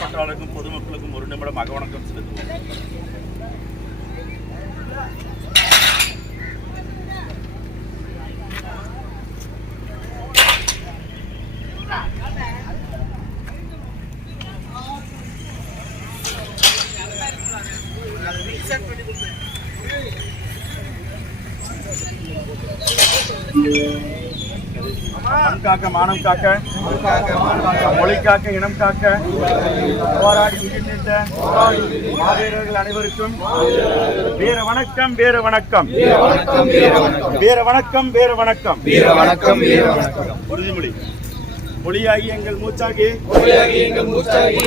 பற்றாளருக்கும் பொதுமக்களுக்கும் ஒரு நிமிடம் அகவணக்கம் செலுத்துவோம். மண் காக்க, மானம் காக்க, மொழி காக்க, இனம் காக்க போராடி உயிர் நீத்த மாவீரர்கள் அனைவருக்கும் வீர வணக்கம், வீர வணக்கம், வீர வணக்கம், வீர வணக்கம், வீர வணக்கம். உறுதிமொழி. மொழியாகி எங்கள் மூச்சாகி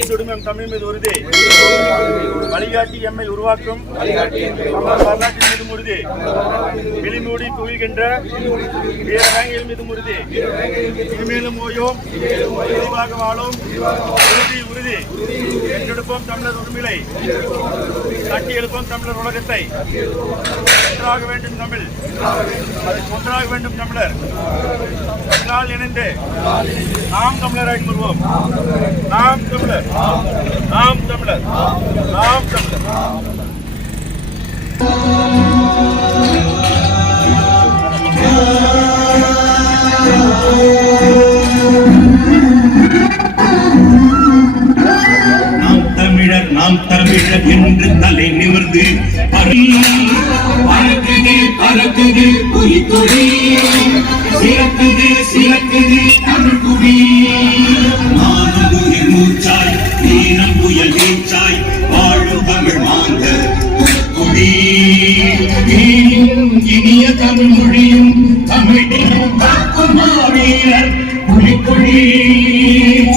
சுடுமம் தமிழ் மீது உறுதி, வழிகாட்டி எம்மை உருவாக்கும் வரலாற்றின் மீது உறுதி, விழிமூடி குவிகின்ற வீரவேங்கைகள் மீது உறுதி, இனிமேலும் ஓயோம் விரிவாக வாழும் உறுதி உறுதி. என்றெடுப்போம் தமிழர் உரிமையை, கட்டி எழுப்போம் தமிழர் உலகத்தை. ஒன்றாக வேண்டும் தமிழ், ஒன்றாக வேண்டும் தமிழர். தமிழால் இணைந்து நாம் தமிழராய் வருவோம். நாம் தமிழர், நாம் தமிழர், நாம் தமிழர். நாம் தமிழர், நாம் தமிழர் என்று தலை நிமிர்ந்து பறக்குது பறக்குது புலிக்கொடி, சிறக்குது சிறக்குது தமிழ் குடி. மானம் உயிர் மூச்சாய், வீரம் புயல் வீச்சாய் வாழும் தமிழ் மாந்த குடி. இனிய தமிழ் மொழியும் தமிழிலும் காக்கும் மாவீரர் புலிக்கொடி.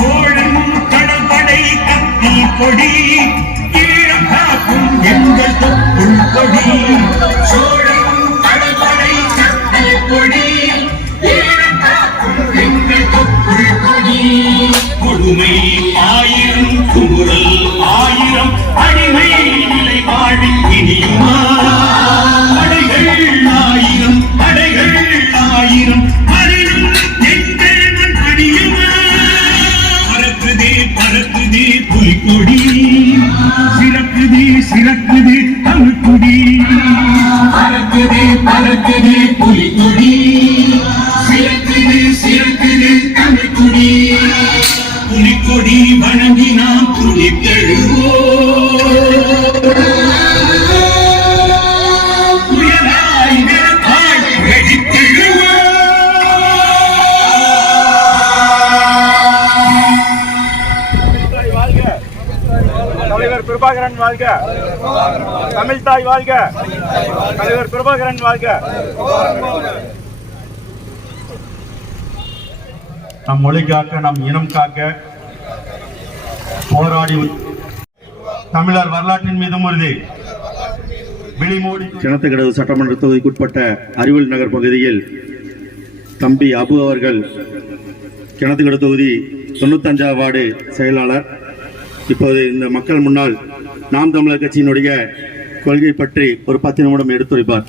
சோழன் கடற்படை கப்பல் கொடி, ஈழம் காக்கும் எங்கள் தொப்புள் கொடி. சோழன் கடற்படை கப்பல் கொடி, ஈழம் காக்கும் எங்கள் தொப்புள் கொடி. கொடுமை ஆயிரம், குமுறல் ஆயிரம், அடிமை நிலை வாழி இனியுமா. படைகள் ஆயிரம், படைகள் ஆயிரம், அரிலும் எங்கள் மண் அடியுமா. பறக்குதே பறக்குதே புலிக்கொடி, சிறக்குதே சிறக்குதே தமிழ் குடி. பறக்குதே பறக்குதே புலிக்கொடி, சிறக்குதே சிறக்குதே தமிழ் குடி. புலிக்கொடி வணங்கி நாம் துணித்தெழுவோம். புயலாய் நெருப்பாய் வெடித்தெழுவோம். தலைவர் பிரபாகரன் வாழ்க, தமிழ் தாய் வாழ்க, தலைவர் பிரபாகரன் வாழ்க. நம் மொழி காக்க, நம் இனம் காக்க போராடி தமிழர் வரலாற்றின் மீதும் உறுதி. விழிமூடி. கிணத்துக்கடவு சட்டமன்ற தொகுதிக்குட்பட்ட அறிவல் நகர் பகுதியில் தம்பி அபு அவர்கள் கிணத்துக்கடவு தொகுதி 95 வார்டு செயலாளர். இப்போது இந்த மக்கள் முன்னால் நாம் தமிழர் கட்சியினுடைய கொள்கை பற்றி ஒரு 10 நிமிடம் எடுத்துரைப்பார்.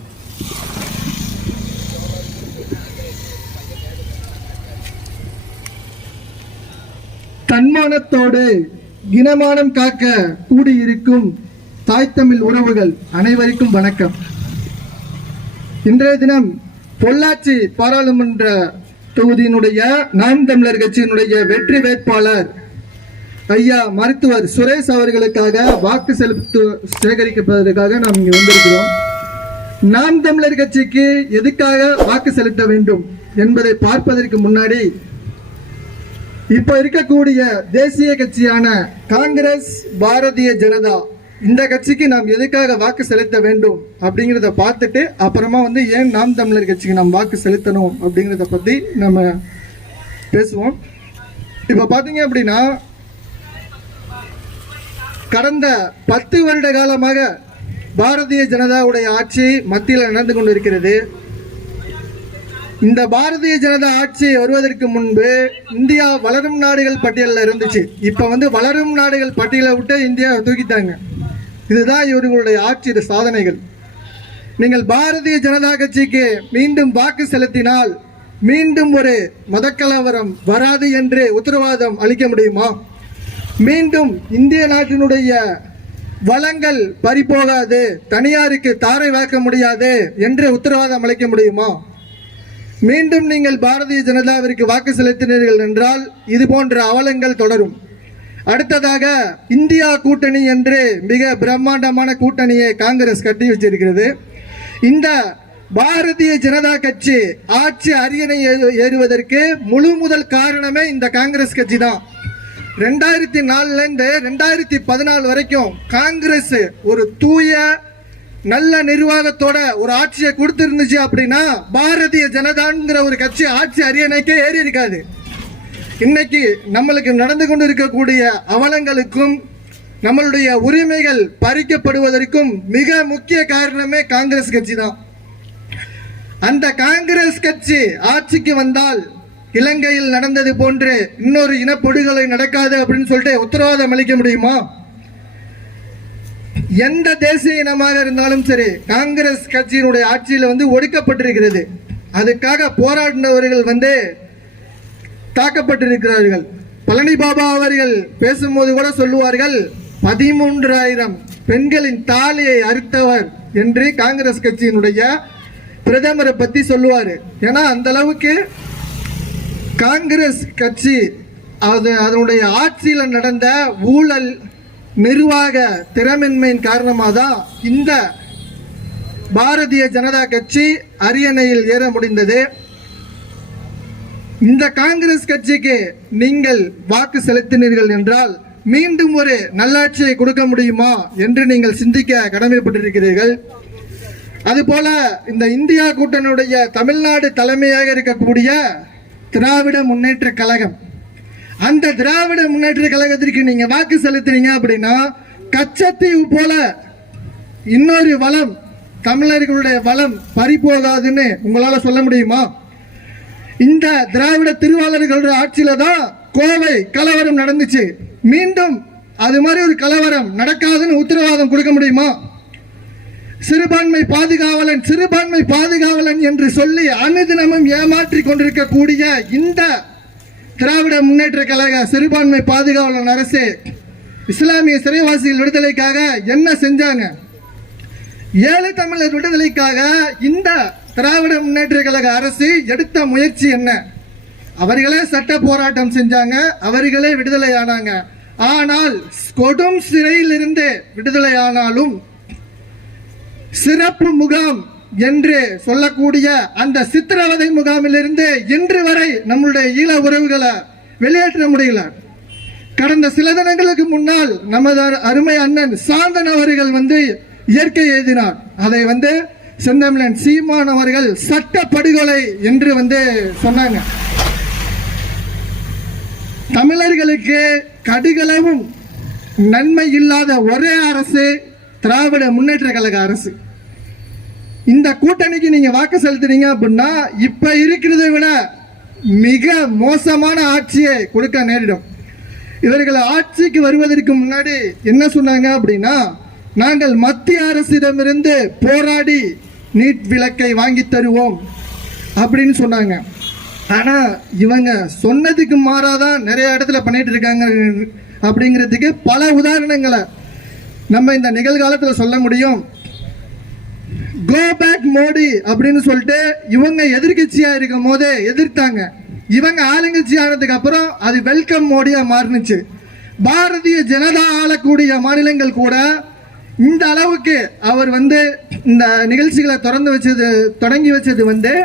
தன்மானத்தோடு இனமானம் காக்க கூடியிருக்கும் தாய் தமிழ் உறவுகள் அனைவருக்கும் வணக்கம். இன்றைய தினம் பொள்ளாச்சி பாராளுமன்ற தொகுதியினுடைய நாம் தமிழர் கட்சியினுடைய வெற்றி வேட்பாளர் ஐயா மருத்துவர் சுரேஷ் அவர்களுக்காக வாக்கு சேகரிப்பதற்காக நாம் இங்கே வந்திருக்கிறோம். நாம் தமிழர் கட்சிக்கு எதுக்காக வாக்கு செலுத்த வேண்டும் என்பதை பார்ப்பதற்கு முன்னாடி இப்ப இருக்கக்கூடிய தேசிய கட்சியான காங்கிரஸ், பாரதிய ஜனதா, இந்த கட்சிக்கு நாம் எதுக்காக வாக்கு செலுத்த வேண்டும் அப்படிங்கிறத பார்த்துட்டு அப்புறமா ஏன் நாம் தமிழர் கட்சிக்கு நாம் வாக்கு செலுத்தணும் அப்படிங்கிறத பற்றி நம்ம பேசுவோம். இப்போ பார்த்தீங்க அப்படின்னா கடந்த 10 வருட காலமாக பாரதிய ஜனதாவுடைய ஆட்சி மத்தியில் நடந்து கொண்டிருக்கிறது. இந்த பாரதிய ஜனதா ஆட்சி வருவதற்கு முன்பு இந்தியா வளரும் நாடுகள் பட்டியலில் இருந்துச்சு. இப்போ வளரும் நாடுகள் பட்டியலை விட்டு இந்தியாவை தூக்கிட்டாங்க. இதுதான் இவர்களுடைய ஆட்சி சாதனைகள். நீங்கள் பாரதிய ஜனதா கட்சிக்கு மீண்டும் வாக்கு செலுத்தினால் மீண்டும் ஒரு மதக்கலவரம் வராது என்று உத்தரவாதம் அளிக்க முடியுமா? மீண்டும் இந்திய நாட்டினுடைய வளங்கள் பறிபோகாது, தனியாருக்கு தாரை வாக்க முடியாது என்று உத்தரவாதம் அளிக்க முடியுமா? மீண்டும் நீங்கள் பாரதிய ஜனதாவிற்கு வாக்கு செலுத்தினீர்கள் என்றால் இது போன்ற அவலங்கள் தொடரும். அடுத்ததாக இந்தியா கூட்டணி என்று மிக பிரம்மாண்டமான கூட்டணியை காங்கிரஸ் கட்டி வச்சிருக்கிறது. இந்த பாரதிய ஜனதா கட்சி ஆட்சி அரியணை ஏறுவதற்கு முழு முதல் காரணமே இந்த காங்கிரஸ் கட்சி தான். 2004 இருந்து 2014 வரைக்கும் காங்கிரஸ் ஒரு தூய நல்ல நிர்வாகத்தோட ஒரு ஆட்சியை கொடுத்திருந்துச்சு அப்படின்னா பாரதிய ஜனதாங்கிற ஒரு கட்சி ஆட்சி அரியணைக்கே ஏறி இருக்காது. இன்னைக்கு நம்மளுக்கு நடந்து கொண்டு இருக்கக்கூடிய அவலங்களுக்கும் நம்மளுடைய உரிமைகள் பறிக்கப்படுவதற்கும் மிக முக்கிய காரணமே காங்கிரஸ் கட்சி தான். அந்த காங்கிரஸ் கட்சி ஆட்சிக்கு வந்தால் இலங்கையில் நடந்தது போன்று இன்னொரு இனப்படுகொலை நடக்காது அப்படின்னு சொல்லிட்டு உத்தரவாதம் அளிக்க முடியுமா? எந்த தேசிய இனமாக இருந்தாலும் சரி காங்கிரஸ் கட்சியினுடைய ஆட்சியில் ஒடுக்கப்பட்டிருக்கிறது. அதுக்காக போராடினவர்கள் தாக்கப்பட்டிருக்கிறார்கள். பழனி பாபா அவர்கள் பேசும்போது கூட சொல்லுவார்கள், 13,000 பெண்களின் தாலியை அறுத்தவர் என்று காங்கிரஸ் கட்சியினுடைய பிரதமரை பத்தி சொல்லுவாரு. ஏன்னா அந்த அளவுக்கு காங்கிரஸ் கட்சி அதனுடைய ஆட்சியில் நடந்த ஊழல் நிர்வாக திறமின்மையின் காரணமாக தான் இந்த பாரதிய ஜனதா கட்சி அரியணையில் ஏற முடிந்தது. இந்த காங்கிரஸ் கட்சிக்கு நீங்கள் வாக்கு செலுத்தினீர்கள் என்றால் மீண்டும் ஒரு நல்லாட்சியை கொடுக்க முடியுமா என்று நீங்கள் சிந்திக்க கடமைப்பட்டிருக்கிறீர்கள். அதுபோல இந்த இந்தியா கூட்டணியுடைய தமிழ்நாடு தலைமையாக இருக்கக்கூடிய திராவிட முன்னேற்ற கழகம், அந்த திராவிட முன்னேற்ற கழகத்திற்கு நீங்க வாக்கு செலுத்துறீங்க அப்படின்னா கச்சத்தீவு போல இன்னொரு வளம், தமிழர்களுடைய வளம் பறிபோகாதுன்னு உங்களால சொல்ல முடியுமா? இந்த திராவிட திருவாளர்களுடைய ஆட்சியில தான் கோவை கலவரம் நடந்துச்சு. மீண்டும் அது மாதிரி ஒரு கலவரம் நடக்காதுன்னு உத்தரவாதம் கொடுக்க முடியுமா? சிறுபான்மை பாதுகாவலன் சிறுபான்மை பாதுகாவலன் என்று சொல்லி அனுதினமும் ஏமாற்றி கொண்டிருக்கக்கூடிய இந்த திராவிட முன்னேற்ற கழக சிறுபான்மை பாதுகாவலன் அரசு இஸ்லாமிய சிறைவாசிகள் விடுதலைக்காக என்ன செஞ்சாங்க? ஏழு தமிழர் விடுதலைக்காக இந்த திராவிட முன்னேற்ற கழக அரசு எடுத்த முயற்சி என்ன? அவர்களே சட்ட போராட்டம் செஞ்சாங்க, அவர்களே விடுதலை ஆனாங்க. ஆனால் கொடும் சிறையில் இருந்து விடுதலை ஆனாலும் சிறப்பு முகாம் என்று சொல்லக்கூடிய அந்த சித்திரவதை முகாமிலிருந்து இன்று வரை நம்முடைய ஈழ உறவுகளை வெளியேற்ற முடியல. கடந்த சில தினங்களுக்கு முன்னால் நமது அருமை அண்ணன் சாந்தன் அவர்கள் இயற்கை எழுதினார். அதை செந்தமிழன் சீமான் அவர்கள் சட்ட படுகொலை என்று சொன்னாங்க. தமிழர்களுக்கு கடுகளவும் நன்மை இல்லாத ஒரே அரசு திராவிட முன்னேற்ற கழக அரசு. இந்த கூட்டணிக்கு நீங்க வாக்கு செலுத்துறீங்க அப்படின்னா இப்ப இருக்கிறதை விட மிக மோசமான ஆட்சியை கொடுக்க நேரிடும். இவர்கள் ஆட்சிக்கு வருவதற்கு முன்னாடி என்ன சொன்னாங்க அப்படின்னா, நாங்கள் மத்திய அரசிடமிருந்து போராடி நீட் விலக்கை வாங்கி தருவோம் அப்படின்னு சொன்னாங்க. ஆனா இவங்க சொன்னதுக்கு மாறாதான் நிறைய இடத்துல பண்ணிட்டு இருக்காங்க. அப்படிங்கிறதுக்கு பல உதாரணங்களை நம்ம இந்த நிகழ்காலத்தில் சொல்ல முடியும். கோ பேக் மோடி அப்படின்னு சொல்லிட்டு இவங்க எதிர்கட்சியா இருக்கும் போதே எதிர்த்தாங்க. இவங்க ஆளுங்கட்சி ஆனதுக்கு அப்புறம் அது வெல்கம் மோடியா மாறினுச்சு. பாரதிய ஜனதா ஆளக்கூடிய மாநிலங்கள் கூட இந்த அளவுக்கு அவர் இந்த நிகழ்ச்சிகளை தொடங்கி வச்சது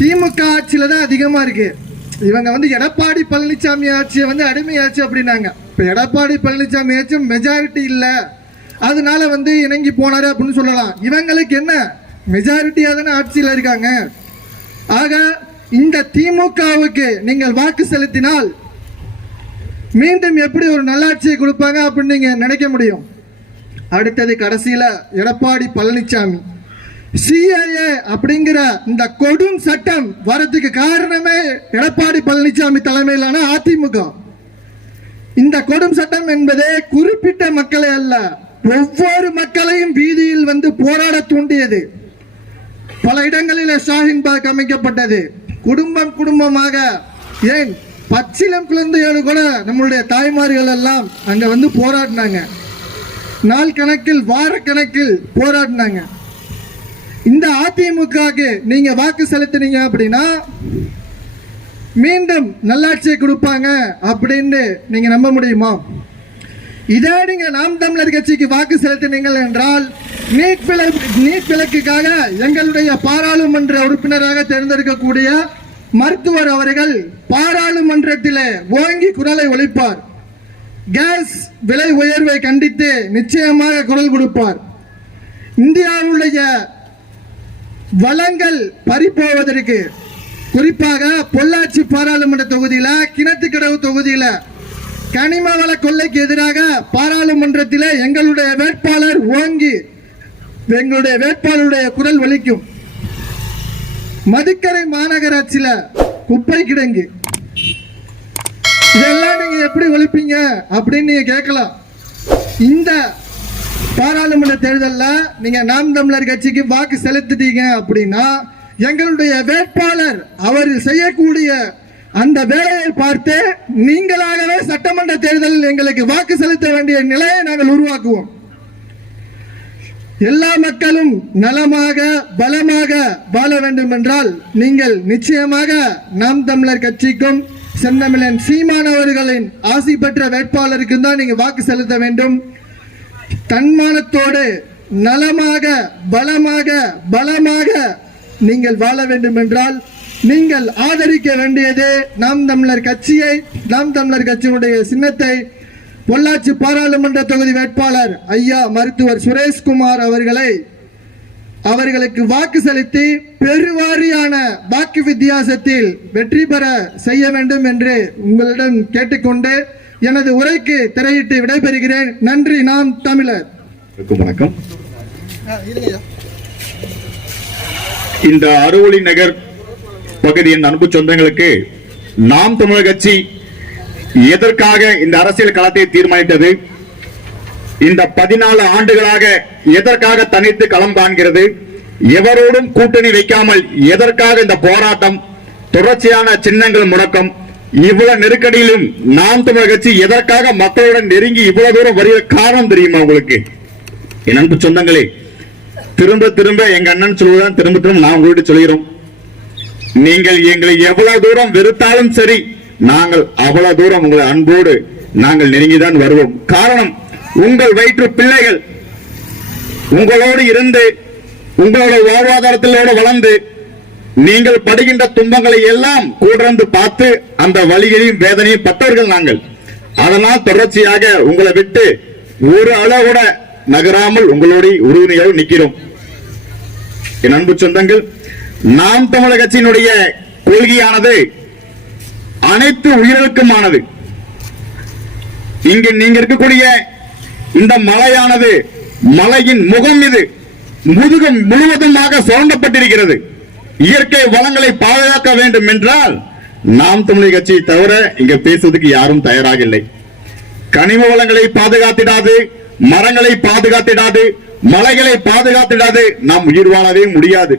திமுக ஆட்சியில தான் அதிகமா இருக்கு. இவங்க எடப்பாடி பழனிசாமி ஆட்சியை அடிமையாச்சு அப்படின்னாங்க. இப்ப எடப்பாடி பழனிசாமி ஆட்சி மெஜாரிட்டி இல்ல, அதனால இணங்கி போனாரு அப்படின்னு சொல்லலாம். இவங்களுக்கு என்ன மெஜாரிட்டியா தானே ஆட்சியில் இருக்காங்க. ஆக இந்த திமுகவுக்கு நீங்கள் வாக்கு செலுத்தினால் மீண்டும் எப்படி ஒரு நல்லாட்சியை கொடுப்பாங்க அப்படின்னு நீங்க நினைக்க முடியும். அடுத்தது கடைசியில எடப்பாடி பழனிசாமி சிஏஏ அப்படிங்கிற இந்த கொடும் சட்டம் வரதுக்கு காரணமே எடப்பாடி பழனிசாமி தலைமையிலான அதிமுக. இந்த கொடும் சட்டம் என்பதே குறிப்பிட்ட மக்களை அல்ல, ஒவ்வொரு மக்களையும் வீதியில் போராட தூண்டியது. பல இடங்களில் ஷாஹின் பாக் அமைக்கப்பட்டது. குடும்பமாக ஏன் பச்சிலம் குழந்தையோடு கூட நம்மளுடைய தாய்மார்கள் எல்லாம் அங்க வந்து போராடினாங்க. நாள் கணக்கில் வார கணக்கில் போராடினாங்க. இந்த அதிமுகவுக்கு நீங்க வாக்கு செலுத்தினீங்க அப்படின்னா மீண்டும் நல்லாட்சியை கொடுப்பாங்க அப்படின்னு நீங்க நம்ப முடியுமா? இதே நீங்க நாம் தமிழர் கட்சிக்கு வாக்கு செலுத்தினீங்கள் என்றால் நீட் விலக்குக்காக எங்களுடைய பாராளுமன்ற உறுப்பினராக தேர்ந்தெடுக்கக்கூடிய மருத்துவர் அவர்கள் பாராளுமன்றத்தில் ஓங்கி குரலை ஒலிப்பார். கேஸ் விலை உயர்வை கண்டித்து நிச்சயமாக குரல் கொடுப்பார். இந்தியாவுடைய வளங்கள் பறிப்போவதற்கு, குறிப்பாக பொள்ளாச்சி பாராளுமன்ற தொகுதியில, கிணத்துக்கடவு தொகுதியில கனிம வள கொள்ளைக்கு எதிராக பாராளுமன்றத்தில் எங்களுடைய வேட்பாளர் ஓங்கி எங்களுடைய வேட்பாளருடைய குரல் ஒலிக்கும். மதுக்கரை மாநகராட்சியில குப்பை கிடங்கு, இதெல்லாம் நீங்க எப்படி ஒழிப்பீங்க அப்படின்னு நீங்க கேட்கலாம். இந்த பாராளுமன்ற தேர்தலில் நீங்க நாம் தமிழர் கட்சிக்கு வாக்கு செலுத்திட்டீங்க அப்படின்னா எங்களுடைய வேட்பாளர் அவர் செய்யக்கூடிய அந்த வேலையை பார்த்து நீங்களாகவே சட்டமன்ற தேர்தலில் எங்களுக்கு வாக்கு செலுத்த வேண்டிய நிலையை நாங்கள் உருவாக்குவோம். எல்லா மக்களும் நலமாக பலமாக வாழ வேண்டும் என்றால் நீங்கள் நிச்சயமாக நாம் தமிழர் கட்சிக்கும் செந்தமிழன் சீமான் அவர்களின் ஆசி பெற்ற வேட்பாளருக்கு தான் நீங்க வாக்கு செலுத்த வேண்டும். தன்மானத்தோடு நலமாக பலமாக நீங்கள் வாழ வேண்டும் என்றால் நீங்கள் ஆதரிக்க வேண்டியது நாம் தமிழர் கட்சியை, நாம் தமிழர் கட்சியினுடைய சின்னத்தை, பொள்ளாச்சி பாராளுமன்ற தொகுதி வேட்பாளர் ஐயா மருத்துவர் சுரேஷ்குமார் அவர்களுக்கு வாக்கு செலுத்தி பெருவாரியான வாக்கு வித்தியாசத்தில் வெற்றி பெற செய்ய வேண்டும் என்று உங்களிடம் கேட்டுக்கொண்டு எனது உரைக்கு திரையிட்டு விடைபெறுகிறேன். நன்றி. நாம் தமிழர். வணக்கம். இந்த அருவொளி நகர் பகுதியின் அன்பு சொந்தங்களுக்கு நாம் தமிழர் கட்சி எதற்காக இந்த அரசியல் களத்தை தீர்மானித்தது, இந்த 14 ஆண்டுகளாக எதற்காக தனித்து களம் காண்கிறது, எவரோடும் கூட்டணி வைக்காமல் எதற்காக இந்த போராட்டம், தொடர்ச்சியான சின்னங்கள் முடக்கம், இவ்வளவு நெருக்கடியிலும் நாம் தமிழர் கட்சி எதற்காக மக்களுடன் நெருங்கி இவ்வளவு தூரம் வருகிற காரணம் தெரியுமா உங்களுக்கு? என் அன்பு சொந்தங்களே, திரும்ப எங்க அண்ணன் சொல்லுதான் திரும்ப நான் உங்கள்கிட்ட சொல்கிறோம். நீங்கள் எங்களை எவ்வளவு தூரம் வெறுத்தாலும் சரி, நாங்கள் அவ்வளவு தூரம் உங்களை அன்போடு நாங்கள் நெருங்கிதான் வருவோம். காரணம், உங்கள் வயிற்று பிள்ளைகள் உங்களோடு இருந்து உங்களோட வாழ்வாதாரத்திலோடு வளர்ந்து நீங்கள் படுகின்ற துன்பங்களை எல்லாம் கூடந்து பார்த்து அந்த வலிகளையும் வேதனையும் பட்டவர்கள் நாங்கள். அதனால் தொடர்ச்சியாக உங்களை விட்டு ஒரு அளவு கூட நகராமல் உங்களுடைய உறுதுணையோடு நிற்கிறோம். என் அன்பு சொந்தங்கள், நாம் தமிழர் கட்சியினுடைய கொள்கையானது அனைத்து உயிர்களுக்குமானது. இங்கு நீங்க இருக்கக்கூடிய இந்த மலையானது, மலையின் முகம் இது முதுகம் முழுவதுமாக சுரண்டப்பட்டிருக்கிறது. இயற்கை வளங்களை பாதுகாக்க வேண்டும் என்றால் நாம் தமிழர் கட்சியை தவிர இங்க பேசுவதற்கு யாரும் தயாராக இல்லை. கனிம வளங்களை பாதுகாத்திடாது, மரங்களை பாதுகாத்திடாது, மலைகளை பாதுகாத்திடாது நாம் உயிர் வாழவே முடியாது.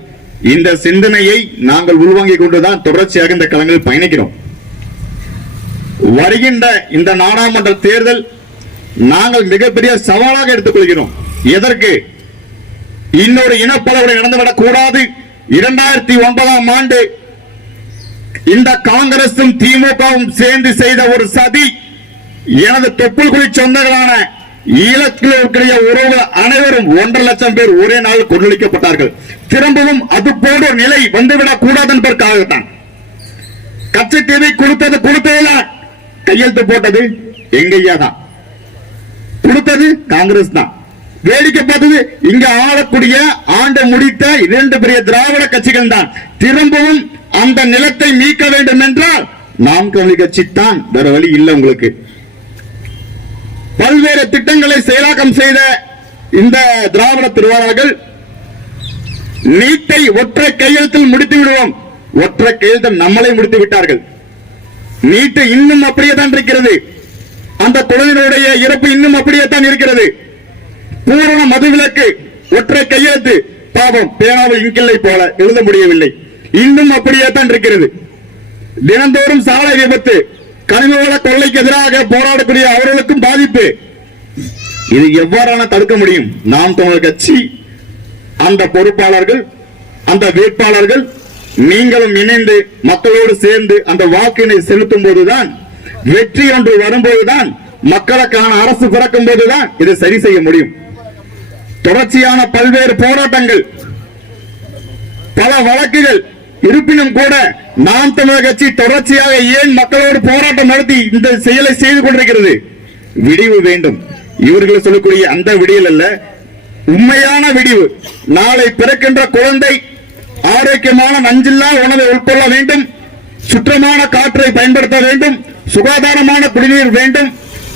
இந்த சிந்தனையை நாங்கள் உள்வாங்கிக் கொண்டுதான் தொடர்ச்சியாக இந்த களங்களில் பயணிக்கிறோம். வருகின்ற இந்த நாடாளுமன்ற தேர்தல் நாங்கள் மிகப்பெரிய சவாலாக எடுத்துக்கொள்கிறோம். எதற்கு? இன்னொரு இனப்பலவரை நடந்துவிடக் கூடாது. 2009ஆம் ஆண்டு இந்த காங்கிரசும் திமுகவும் சேர்ந்து செய்த ஒரு சதி, எனது தொப்புள்குடி சொந்தங்களான ஈழத்தில் இருக்கிற உறவுகள் அனைவரும் 1.5 லட்சம் பேர் ஒரே நாள் கொன்றொழிக்கப்பட்டார்கள். திரும்பவும் அது போன்ற நிலை வந்துவிடக் கூடாது என்பதற்காகத்தான் கட்சி தீவை கொடுத்ததெல்லாம் கையெழுத்து போட்டது எங்கய்யா தான், கொடுத்தது காங்கிரஸ் தான். வேடிக்கை பார்த்தது இங்க ஆளக்கூடிய ஆண்டு முடித்த 2 பெரிய திராவிட கட்சிகள் தான். திரும்பவும் அந்த நிலத்தை மீட்க வேண்டும் என்றால் நாம் தமிழர் கட்சி தான், வேற வழி இல்லை. உங்களுக்கு பல்வேறு திட்டங்களை செயலாக்கம் செய்த இந்த திராவிட திருவாளர்கள் நீட்டை ஒற்றை கையெழுத்தில் முடித்து விடுவோம், ஒற்றை கையெழுத்தில் நம்மளை முடித்து விட்டார்கள். நீட்டு இன்னும் அப்படியே தான் இருக்கிறது. அந்த குழந்தைகளுடைய இறப்பு இன்னும் அப்படியே தான் இருக்கிறது. பூரண மதுவிலக்கு ஒற்றை கையெழுத்து, பாவம் பேனாவில் இங்கில்லை போல எழுத முடியவில்லை, இன்னும் அப்படியே தான் இருக்கிறது. தினந்தோறும் சாலை விபத்து கனிம வள கொள்ளைக்கு எதிராக போராடக்கூடிய அவர்களுக்கும் பாதிப்பு. இது எவ்வாறான தடுக்க முடியும்? நாம் தமிழர் கட்சி, அந்த பொறுப்பாளர்கள், அந்த வேட்பாளர்கள் நீங்களும் இணைந்து மக்களோடு சேர்ந்து அந்த வாக்கினை செலுத்தும் போதுதான், வெற்றி ஒன்று வரும்போதுதான், மக்களுக்கான அரசு பிறக்கும் போதுதான் இதை சரி செய்ய முடியும். தொடர்ச்சியான பல்வேறு போராட்டங்கள், பல வழக்குகள் இருப்பினும் கூட நாம் தமிழர் கட்சி தொடர்ச்சியாக ஏன் மக்களோடு போராட்டம் நடத்தி இந்த செயலை செய்து கொண்டிருக்கிறது? விடிவு வேண்டும். இவர்கள் சொல்லக்கூடிய அந்த விடியல் அல்ல, உண்மையான விடிவு. நாளை பிறக்கின்ற குழந்தை ஆரோக்கியமான நஞ்சில்லா உணவை உட்கொள்ள வேண்டும், சுற்றமான காற்றை பயன்படுத்த வேண்டும், சுகாதாரமான குடிநீர் வேண்டும்,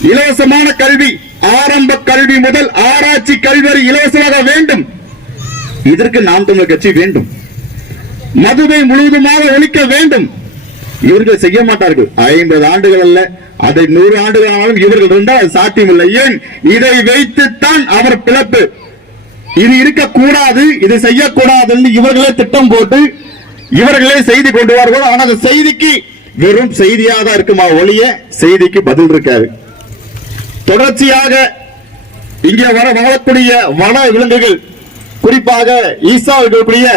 இலவசமான கல்வி, ஆரம்ப கல்வி முதல் ஆராய்ச்சி கல்வி வரை இலவசமாக வேண்டும். இதற்கு நாம் தமிழர் கட்சி வேண்டும். மதுவை முழுவதுமாக ஒழிக்க வேண்டும். இவர்கள் செய்ய மாட்டார்கள். 50 ஆண்டுகள் அல்ல, அதை 100 ஆண்டுகள் ஆனாலும் இவர்கள் இருந்தால் சாத்தியமில்லை. ஏன்? இதை வைத்துத்தான் அவர் பிளப்பு. இது இருக்கக்கூடாது, இது செய்யக்கூடாது என்று இவர்களே திட்டம் போட்டு இவர்களே செய்தி கொண்டு வருவார்கள். ஆனால் அந்த செய்திக்கு வெறும் செய்தியாக தான் இருக்குமா ஒழிய செய்திக்கு பதில் இருக்காது. தொடர்ச்சியாக இங்கே வாழக்கூடிய வன விலங்குகள், குறிப்பாக ஈசா இருக்கக்கூடிய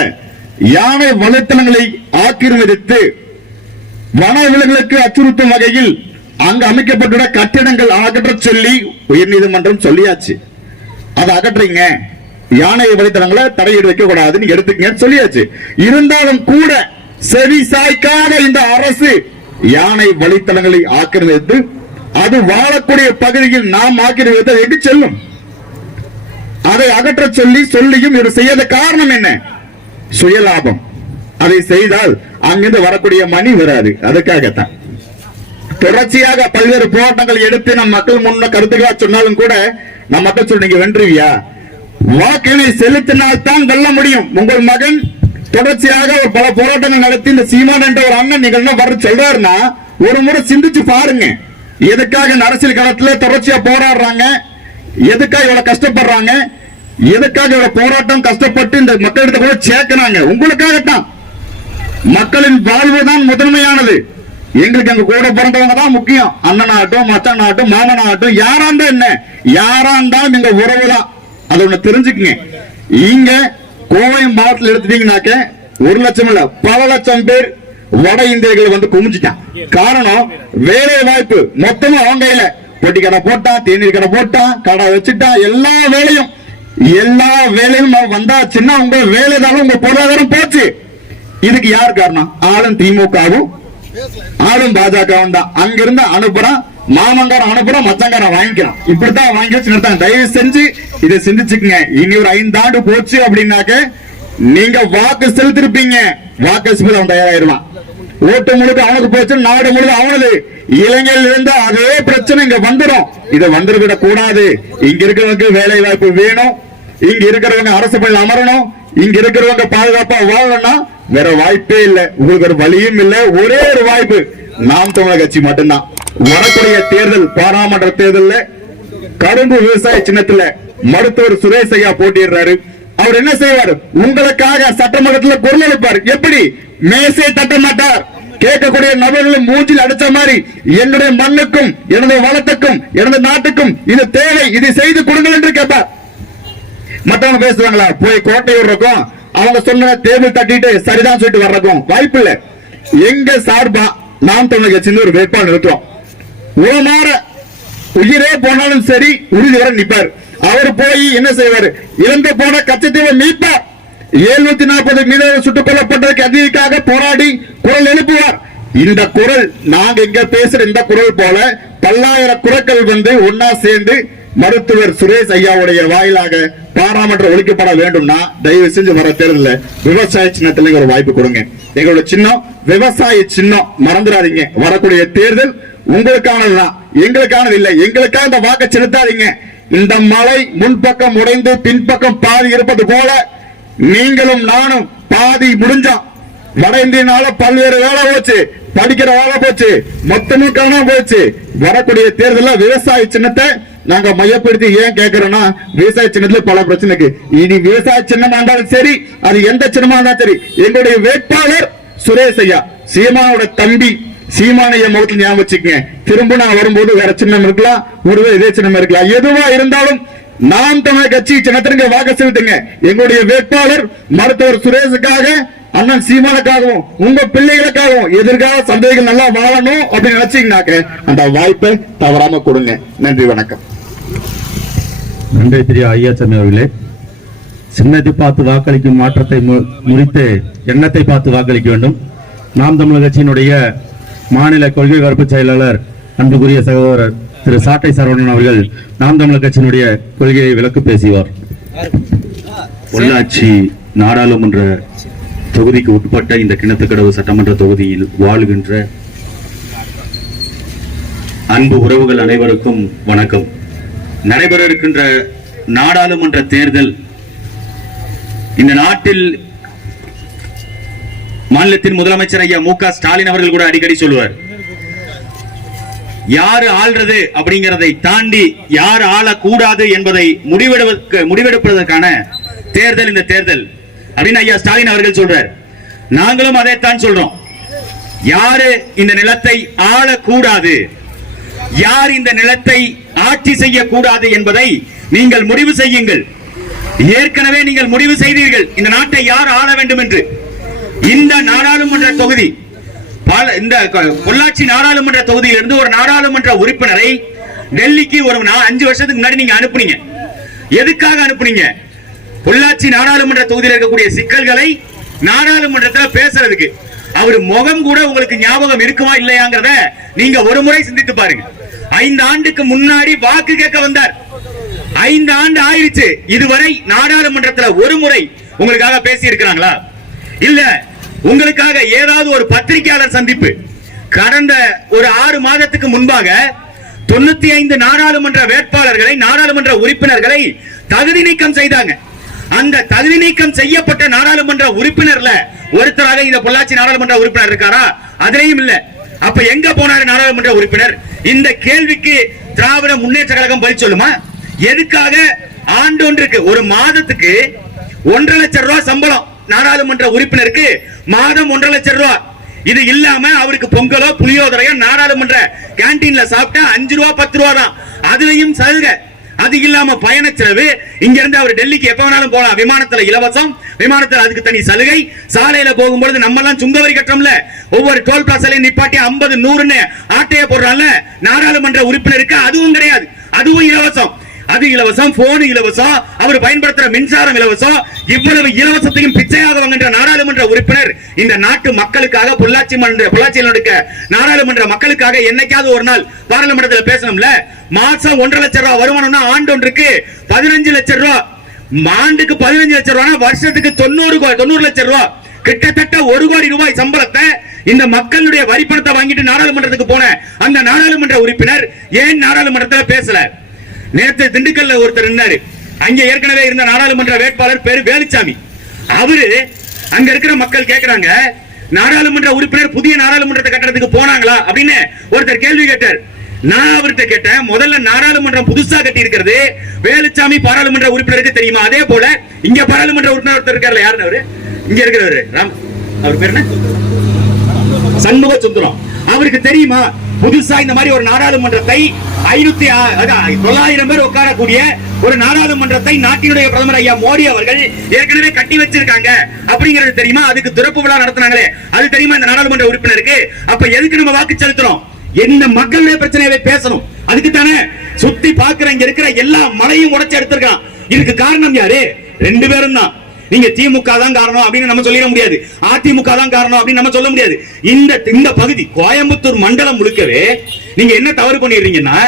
யானை வலைத்தளங்களை ஆக்கிரமித்து வன விலங்குகளுக்கு அச்சுறுத்தும் வகையில் அங்கு அமைக்கப்பட்டுள்ள கட்டிடங்கள் அகற்ற சொல்லி உயர்நீதிமன்றம் சொல்லியாச்சு. அதை அகற்றீங்க, யானை வலைத்தளங்களை தடையிட வைக்க கூடாது, நீங்க எடுத்துக்கங்க சொல்லியாச்சு. இருந்தாலும் கூட செவி சாய்க்காத இந்த அரசு யானை வலைத்தளங்களை ஆக்கிரமித்து அது வாழக்கூடிய பகுதியில் நாம் ஆக்கிரமித்து எங்கு செல்லும்? அதை அகற்ற சொல்லியும் இவர் செய்யாத காரணம் என்ன? சுயலாபம். அதை செய்தால் அங்கிருந்து வரக்கூடிய மணி வராது. அதுக்காகத்தான் தொடர்ச்சியாக பல்வேறு போராட்டங்கள் எடுத்து நம் மக்கள் முன்ன கருத்துக்களா சொன்னாலும் கூட நம் மக்கள் சொல்றீங்க வென்றுவியா, வாக்கினை செலுத்தினால் தான் வெல்ல முடியும். உங்கள் மகன் தொடர்ச்சியாக பல போராட்டங்கள் நடத்தி இந்த சீமான் என்ற ஒரு அண்ணன் நீங்க என்ன வர சொல்றாருன்னா ஒரு முறை சிந்திச்சு பாருங்க. எதுக்காக இந்த அரசியல் களத்துல தொடர்ச்சியா போராடுறாங்க, எதுக்காக இவ்வளவு கஷ்டப்படுறாங்க, எதுக்காக இவ்வளவு போராட்டம் கஷ்டப்பட்டு இந்த மக்களிடத்தை கூட சேர்க்கிறாங்க? உங்களுக்காகத்தான். மக்களின் வாழ்வு தான் முதன்மையானது. எங்களுக்கு அங்க கூட பிறந்தவங்க தான் முக்கியம். அண்ணனாகட்டும், மச்சானாகட்டும், மாமனாகட்டும், யாராண்டா என்ன, யாராண்டாலும் எங்க உறவு தான். அதை ஒண்ணு தெரிஞ்சுக்குங்க. இங்க கோவை மாவட்டத்தில் எடுத்துட்டீங்கன்னாக்க 1 லட்சம் இல்ல, பல லட்சம் பேர் வட இந்தியர்கள் வந்து குமிஞ்சிட்டான். காரணம் வேலை வாய்ப்பு மொத்தமும் அவங்க கையில. பொட்டி கடை போட்டான், தேநீர் கடை போட்டான், கடை வச்சுட்டான், எல்லா வேலையும் வந்தாச்சுன்னா உங்க வேலைதாலும் உங்க பொருளாதாரம் போச்சு. இதுக்கு யார் காரணம்? ஆளும் திமுகவும் ஆளும் பாஜகவும் தான். அங்கிருந்து அனுப்புறான், மாமங்காரன் அனுப்புறான், மச்சங்காரன் வாங்கிக்கிறான். இப்படித்தான் வாங்கி வச்சு. தயவு செஞ்சு இதை சிந்திச்சுக்குங்க. இனி ஒரு 5 ஆண்டு போச்சு அப்படின்னாக்க நீங்க வாக்கு செலுத்திருப்பீங்க, வாக்கு செலுத்த அவன் தயாராயிருவான். ஓட்டு முழுக்க அவனுக்கு போச்சு, நாடு முழுக்க அவனது. இளைஞர்கள் இருந்தா அதே பிரச்சனை இங்க வந்துடும். இதை வந்துவிட கூடாது. இங்க இருக்கிறவங்க வேலை வாய்ப்பு வேணும், இங்க இருக்கிறவங்க அரசு பணியில் அமரணும், இங்க இருக்கிறவங்க பாதுகாப்பா வாழணும்னா வேற வாய்ப்பே இல்லை. உங்களுக்கு ஒரு வழியும் இல்லை. ஒரே ஒரு வாய்ப்பு நாம் தமிழர் கட்சி மட்டும்தான். வரக்கூடிய தேர்தல், பாராளுமன்ற தேர்தலில் கரும்பு விவசாய சின்னத்துல மருத்துவர் சுரேஷ் ஐயா போட்டியிடுறாரு. அவர் என்ன செய்வார்? உங்களுக்காக சட்டமன்றத்தில் குரல் எழுப்பார். எப்படி? மேசை தட்ட மாட்டார். கேட்கக்கூடிய நபர்களை மூஞ்சில் அடிச்ச மாதிரி என்னுடைய மண்ணுக்கும் எனது வளத்துக்கும் எனது நாட்டுக்கும் இது தேவை, இது செய்து கொடுங்கள் என்று கேட்பார். மற்றவங்க பேசுவாங்களா? போய் கோட்டையூர் இருக்கும், அவங்க சொன்ன தேர்தல் தட்டிட்டு சரிதான் சொல்லிட்டு வர்றதும் வாய்ப்பு இல்லை. எங்க சார்பா நாம் தமிழர் கட்சி ஒரு வேட்பாளர் இருக்கிறோம். உளமாற உயிரே போனாலும் சரி உறுதி வர நிற்பார். அவர் போய் என்ன செய்வார்? இழந்து போன கச்சத்தீவை மீட்பார். 740 மீனவர்கள் சுட்டுக் கொல்லப்பட்டதற்கு அதிகாக போராடி குரல் எழுப்புவார். இந்த குரல் நாங்க இங்க பேசுற இந்த குரல் போல பல்லாயிரம் குரல்கள் வந்து ஒன்னா சேர்ந்து மருத்துவர் சுரேஷ் ஐயாவுடைய வாயிலாக பாராளுமன்றம் ஒழிக்கப்பட வேண்டும்னா தயவு செஞ்சு வர தேர்தலில் விவசாய சின்னத்துல ஒரு வாய்ப்பு கொடுங்க. எங்களோட சின்னம் விவசாய சின்னம், மறந்துடாதீங்க. வரக்கூடிய தேர்தல் உங்களுக்கானதுதான், எங்களுக்கானது இல்லை. எங்களுக்காக இந்த வாக்கு செலுத்தாதீங்க. இந்த மலை முன்பக்கம் உடைந்து பின்பக்கம் பாதி இருப்பது போல நீங்களும் நானும் பாதி முடிஞ்சோம். வட இந்தியனால பல்வேறு வேலை போச்சு, படிக்கிற வேலை போச்சு, மொத்தமும் காணாம போச்சு. வரக்கூடிய தேர்தலில் விவசாய சின்னத்தை நாங்க மையப்படுத்தி ஏன் கேட்கிறோம்னா, விவசாய சின்னத்துல பல பிரச்சனைக்கு. இனி விவசாய சின்னமா இருந்தாலும் சரி, அது எந்த சின்னமா இருந்தாலும் சரி, எங்களுடைய வேட்பாளர் சுரேஷ் ஐயா, சீமானோட தம்பி, சீமானைய முகத்தில் ஞாபகம் வச்சுக்கங்க. திரும்ப நான் வரும்போது வேற சின்னம் இருக்கலாம், ஒருவேளை இதே சின்னம் இருக்கலாம். எதுவா இருந்தாலும் நாம் தமிழர் கட்சி சின்னத்திற்கு வாக்கு செலுத்துங்க. எங்களுடைய வேட்பாளர் மருத்துவர் சுரேஷுக்காக, அண்ணன் சீமானுக்காகவும், உங்க பிள்ளைகளுக்காகவும் எதிர்கால சந்தேகங்கள் நல்லா வாழணும் அப்படின்னு நினைச்சீங்கன்னாக்க அந்த வாய்ப்பை தவறாம கொடுங்க. நன்றி, வணக்கம். நன்றி திரு ஐயாசாமி அவர்களே. சின்னத்தை பார்த்து வாக்களிக்கும் மாற்றத்தை முறித்து எண்ணத்தை பார்த்து வாக்களிக்க வேண்டும். நாம் தமிழர் கட்சியினுடைய மாநில கொள்கை பரப்பு செயலாளர் அன்புக்குரிய சகோதரர் திரு சாட்டை சரவணன் அவர்கள் நாம் தமிழர் கட்சியினுடைய கொள்கையை விளக்கு பேசுவார். பொள்ளாச்சி நாடாளுமன்ற தொகுதிக்கு உட்பட்ட இந்த கிணத்துக்கடவு சட்டமன்ற தொகுதியில் வாழ்கின்ற அன்பு உறவுகள் அனைவருக்கும் வணக்கம். நடைபெற இருக்கின்ற நாடாளுமன்ற தேர்தல் இந்த நாட்டில் மாநிலத்தின் முதலமைச்சர் ஐயா மு க ஸ்டாலின் அவர்கள் கூட அடிக்கடி சொல்லுவார், யாரு ஆள்றது அப்படிங்கறதை தாண்டி யார் ஆளக்கூடாது என்பதை முடிவெடுப்பதற்கான தேர்தல் இந்த தேர்தல் அப்படின்னு ஐயா ஸ்டாலின் அவர்கள் சொல்றார். நாங்களும் அதைத்தான் சொல்றோம். யாரு இந்த நிலத்தை ஆளக்கூடாது, யார் இந்த நிலத்தை ஆட்சி செய்யக்கூடாது என்பதை நீங்கள் முடிவு செய்யுங்கள். ஏற்கனவே நீங்கள் முடிவு செய்தீர்கள் இந்த நாட்டை யார் ஆள வேண்டும் என்று. இந்த நாடாளுமன்ற தொகுதி, இந்த பொள்ளாச்சி நாடாளுமன்ற தொகுதியிலிருந்து ஒரு நாடாளுமன்ற உறுப்பினரை டெல்லிக்கு ஒரு 5 வருஷத்துக்கு முன்னாடி நீங்க அனுப்புனீங்க. எதுக்காக அனுப்புனீங்க? பொள்ளாச்சி நாடாளுமன்ற தொகுதியில் இருக்கக்கூடிய சிக்கல்களை நாடாளுமன்றத்தில் பேசுறதுக்கு. அவர் முகம் கூட உங்களுக்கு ஞாபகம் இருக்குமா இல்லையாங்கிறத நீங்க ஒரு முறை சிந்தித்து பாருங்க. 5 ஆண்டுக்கு முன்னாடி வாக்கு கேட்க வந்தார். 5 ஆண்டு ஆயிடுச்சு, இதுவரை நாடாளுமன்றத்தில் ஒரு முறை உங்களுக்காக பேசி இருக்கிறாங்களா? இல்ல உங்களுக்காக ஏதாவது ஒரு பத்திரிகையாளர் சந்திப்பு கடந்த ஒரு 6 மாதத்துக்கு முன்பாக 95 நாடாளுமன்ற வேட்பாளர்களை, நாடாளுமன்ற உறுப்பினர்களை தகுதி நீக்கம் செய்தாங்க. அந்த தகுதி நீக்கம் செய்யப்பட்ட நாடாளுமன்ற உறுப்பினர்ல ஒருத்தராக இந்த பொள்ளாச்சி நாடாளுமன்ற உறுப்பினர் இருக்காரா? அதிலையும் இல்ல. அப்ப எங்க போனாரு நாடாளுமன்ற உறுப்பினர்? இந்த கேள்விக்கு திராவிட முன்னேற்ற கழகம் பதில் சொல்லுமா? எதுக்காக ஆண்டொன்றுக்கு ஒரு மாதத்துக்கு 1.5 லட்சம் ரூபாய் சம்பளம் நாடாளுமன்ற உறுப்பினருக்கு, மாதம் 1.5 லட்சம் ரூபாய். இது இல்லாம அவருக்கு பொங்கலோ புளியோதரையோ நாடாளுமன்ற கேண்டீன்ல சாப்பிட்டா 5 ரூபா 10 ரூபா தான், அதுலயும் சலுகை. அது இல்லாம பயண செலவு, இங்க இருந்து அவர் டெல்லிக்கு எப்ப வேணாலும் போலாம், விமானத்துல இலவசம், விமானத்துல அதுக்கு தனி சலுகை. சாலையில போகும்போது நம்ம எல்லாம் சுங்கவரி கட்டணும்ல, ஒவ்வொரு டோல் பிளாசாலையும் நிப்பாட்டி 50 100ன்னு ஆட்டைய போடுறாங்க. நாடாளுமன்ற உறுப்பினருக்கு அதுவும் கிடையாது, அதுவும் இலவசம். அது இலவசம், போன் இலவசம், அவர் பயன்படுத்துற மின்சாரம் இலவசம். இவ்வளவு இலவசத்தையும் பிச்சையாக வாங்குகின்ற நாடாளுமன்ற உறுப்பினர் இந்த நாட்டு மக்களுக்காக, பொள்ளாச்சியில் நடக்க நாடாளுமன்ற மக்களுக்காக என்னைக்காவது ஒரு நாள் பாராளுமன்றத்தில் பேசணும்ல. மாசம் 1.5 லட்சம் ரூபாய் வருமானம்னா ஆண்டொன்றுக்கு 15 லட்சம் ரூபாய். ஆண்டுக்கு 15 லட்சம் ரூபாய், வருஷத்துக்கு 90 லட்சம் ரூபாய், கிட்டத்தட்ட 1 கோடி ரூபாய் சம்பளத்தை இந்த மக்களுடைய வரி பணத்தை வாங்கிட்டு நாடாளுமன்றத்துக்கு போன அந்த நாடாளுமன்ற உறுப்பினர் ஏன் நாடாளுமன்றத்தில் பேசல? நேற்று திண்டுக்கல்ல ஒருத்தர் இருந்தாரு, அங்க ஏற்கனவே இருந்த நாடாளுமன்ற வேட்பாளர் பேரு வேலுச்சாமி. அவரு அங்க இருக்கிற மக்கள் கேட்கிறாங்க, நாடாளுமன்ற உறுப்பினர் புதிய நாடாளுமன்றத்தை கட்டுறதுக்கு போனாங்களா அப்படின்னு ஒருத்தர் கேள்வி கேட்டார். நான் அவர்கிட்ட கேட்டேன், முதல்ல நாடாளுமன்றம் புதுசா கட்டி இருக்கிறது வேலுச்சாமி பாராளுமன்ற உறுப்பினருக்கு தெரியுமா? அதே போல இங்க பாராளுமன்ற உறுப்பினர் ஒருத்தர் இருக்காரு, யாருன்னு அவரு இங்க இருக்கிறவரு, அவர் பேர் என்ன, சண்முக சுந்தரம். அவருக்கு தெரியுமா புதுசா இந்த மாதிரி ஒரு நாடாளுமன்றத்தை 900 பேர் உட்காரக்கூடிய ஒரு நாடாளுமன்றத்தை நாட்டினுடைய பிரதமர் ஐயா மோடி அவர்கள் ஏற்கனவே கட்டி வச்சிருக்காங்க அப்படிங்கிறது தெரியுமா? அதுக்கு திறப்பு விழா நடத்தினாங்களே, அது தெரியுமா இந்த நாடாளுமன்ற உறுப்பினருக்கு? அப்ப எதுக்கு நம்ம வாக்கு செலுத்துறோம்? என்ன மக்களுடைய பிரச்சனையை பேசணும். அதுக்கு தானே சுத்தி பாக்குற இங்க இருக்கிற எல்லா மலையும் உடைச்சு எடுத்திருக்கான். இதுக்கு காரணம் யாரு? 2 பேரும் தான். நீங்க திமுக தான் காரணம் அப்படின்னு நம்ம சொல்லிட முடியாது, அதிமுக தான் காரணம் அப்படின்னு நம்ம சொல்ல முடியாது. இந்த பகுதி கோயம்புத்தூர் மண்டலம் முழுக்கவே நீங்க என்ன தவறு பண்ணிடுறீங்கன்னா,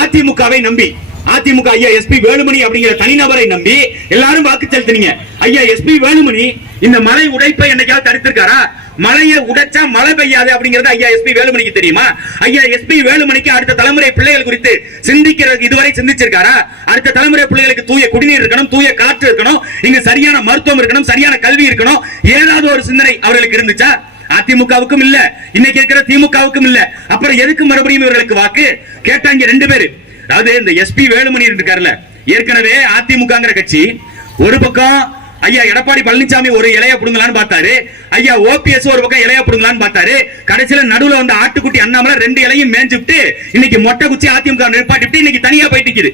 அதிமுகவை நம்பி, அதிமுக ஐயா எஸ்பி வேலுமணி அப்படிங்கிற தனிநபரை நம்பி எல்லாரும் வாக்கு செலுத்தினீங்க. ஐயா எஸ்பி வேலுமணி இந்த மலை உடைப்பை என்னைக்காவது தடுத்திருக்காரா? மலையை உடைச்சா மழை பெய்யாது அப்படிங்கிறது ஐயா எஸ்பி வேலுமணிக்கு தெரியுமா? ஐயா எஸ்பி வேலுமணிக்கு அடுத்த தலைமுறை பிள்ளைகள் குறித்து சிந்திக்கிறதுக்கு இதுவரை சிந்திச்சிருக்காரா? அடுத்த தலைமுறை பிள்ளைகளுக்கு தூய குடிநீர் இருக்கணும், தூய காற்று இருக்கணும், இங்க சரியான மருத்துவம் இருக்கணும், சரியான கல்வி இருக்கணும், ஏதாவது ஒரு சிந்தனை அவர்களுக்கு இருந்துச்சா? அதிமுகவுக்கும் இல்ல, இன்னைக்கு இருக்கிற திமுகவுக்கும் இல்ல. அப்புறம் எதுக்கு மறுபடியும் இவர்களுக்கு வாக்கு கேட்டாங்க? 2 பேரு. அதாவது இந்த எஸ்பி வேலுமணி இருக்காருல்ல, ஏற்கனவே அதிமுகங்கிற கட்சி ஒரு பக்கம் ஐயா எடப்பாடி பழனிசாமி ஒரு இலைய புடுங்கலான்னு பார்த்தாரு, ஐயா ஓபிஎஸ் ஒரு பக்கம் இலைய புடுங்கலான்னு பார்த்தாரு. கடைசியில நடுவுல வந்து ஆட்டுக்குட்டி அண்ணாமலை 2 இலையும் மேஞ்சுட்டு இன்னைக்கு மொட்டை குச்சி அதிமுக நிற்பாட்டிட்டு இன்னைக்கு தனியா போயிட்டு இருக்குது.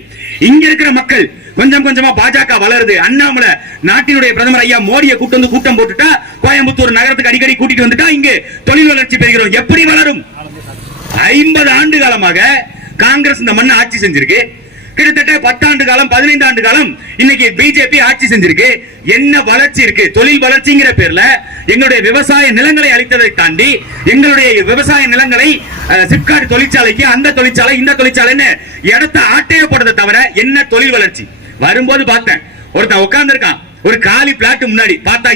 இங்க இருக்கிற மக்கள் கொஞ்சம் கொஞ்சமா பாஜக வளருது, அண்ணாமலை நாட்டினுடைய பிரதமர் ஐயா மோடியை கூட்டு வந்து கூட்டம் போட்டுட்டா, கோயம்புத்தூர் நகரத்துக்கு அடிக்கடி கூட்டிட்டு வந்துட்டா இங்க தொழில் வளர்ச்சி பெறுகிறோம். எப்படி வளரும்? 50 ஆண்டு காலமாக காங்கிரஸ் இந்த மண்ணை ஆட்சி செஞ்சிருக்கு. கிட்டத்தட்ட 10 ஆண்டு காலம் 15 ஆண்டு காலம் இன்னைக்கு பிஜேபி ஆட்சி செஞ்சிருக்கு. என்ன வளர்ச்சி இருக்கு? தொழில் வளர்ச்சிங்கிற பேர்ல எங்களுடைய விவசாய நிலங்களை அளித்ததை தாண்டி எங்களுடைய விவசாய நிலங்களை சிப்காட் தொழிற்சாலைக்கு அந்த தொழிற்சாலை இந்த தொழிற்சாலைன்னு இடத்தை ஆட்டைய போடுறதை தவிர என்ன தொழில் வளர்ச்சி? வரும்போது பார்த்தேன், ஒருத்தன் உட்கார்ந்து இருக்கான் ஒரு காலி பிளாட் முன்னாடி, பார்த்தா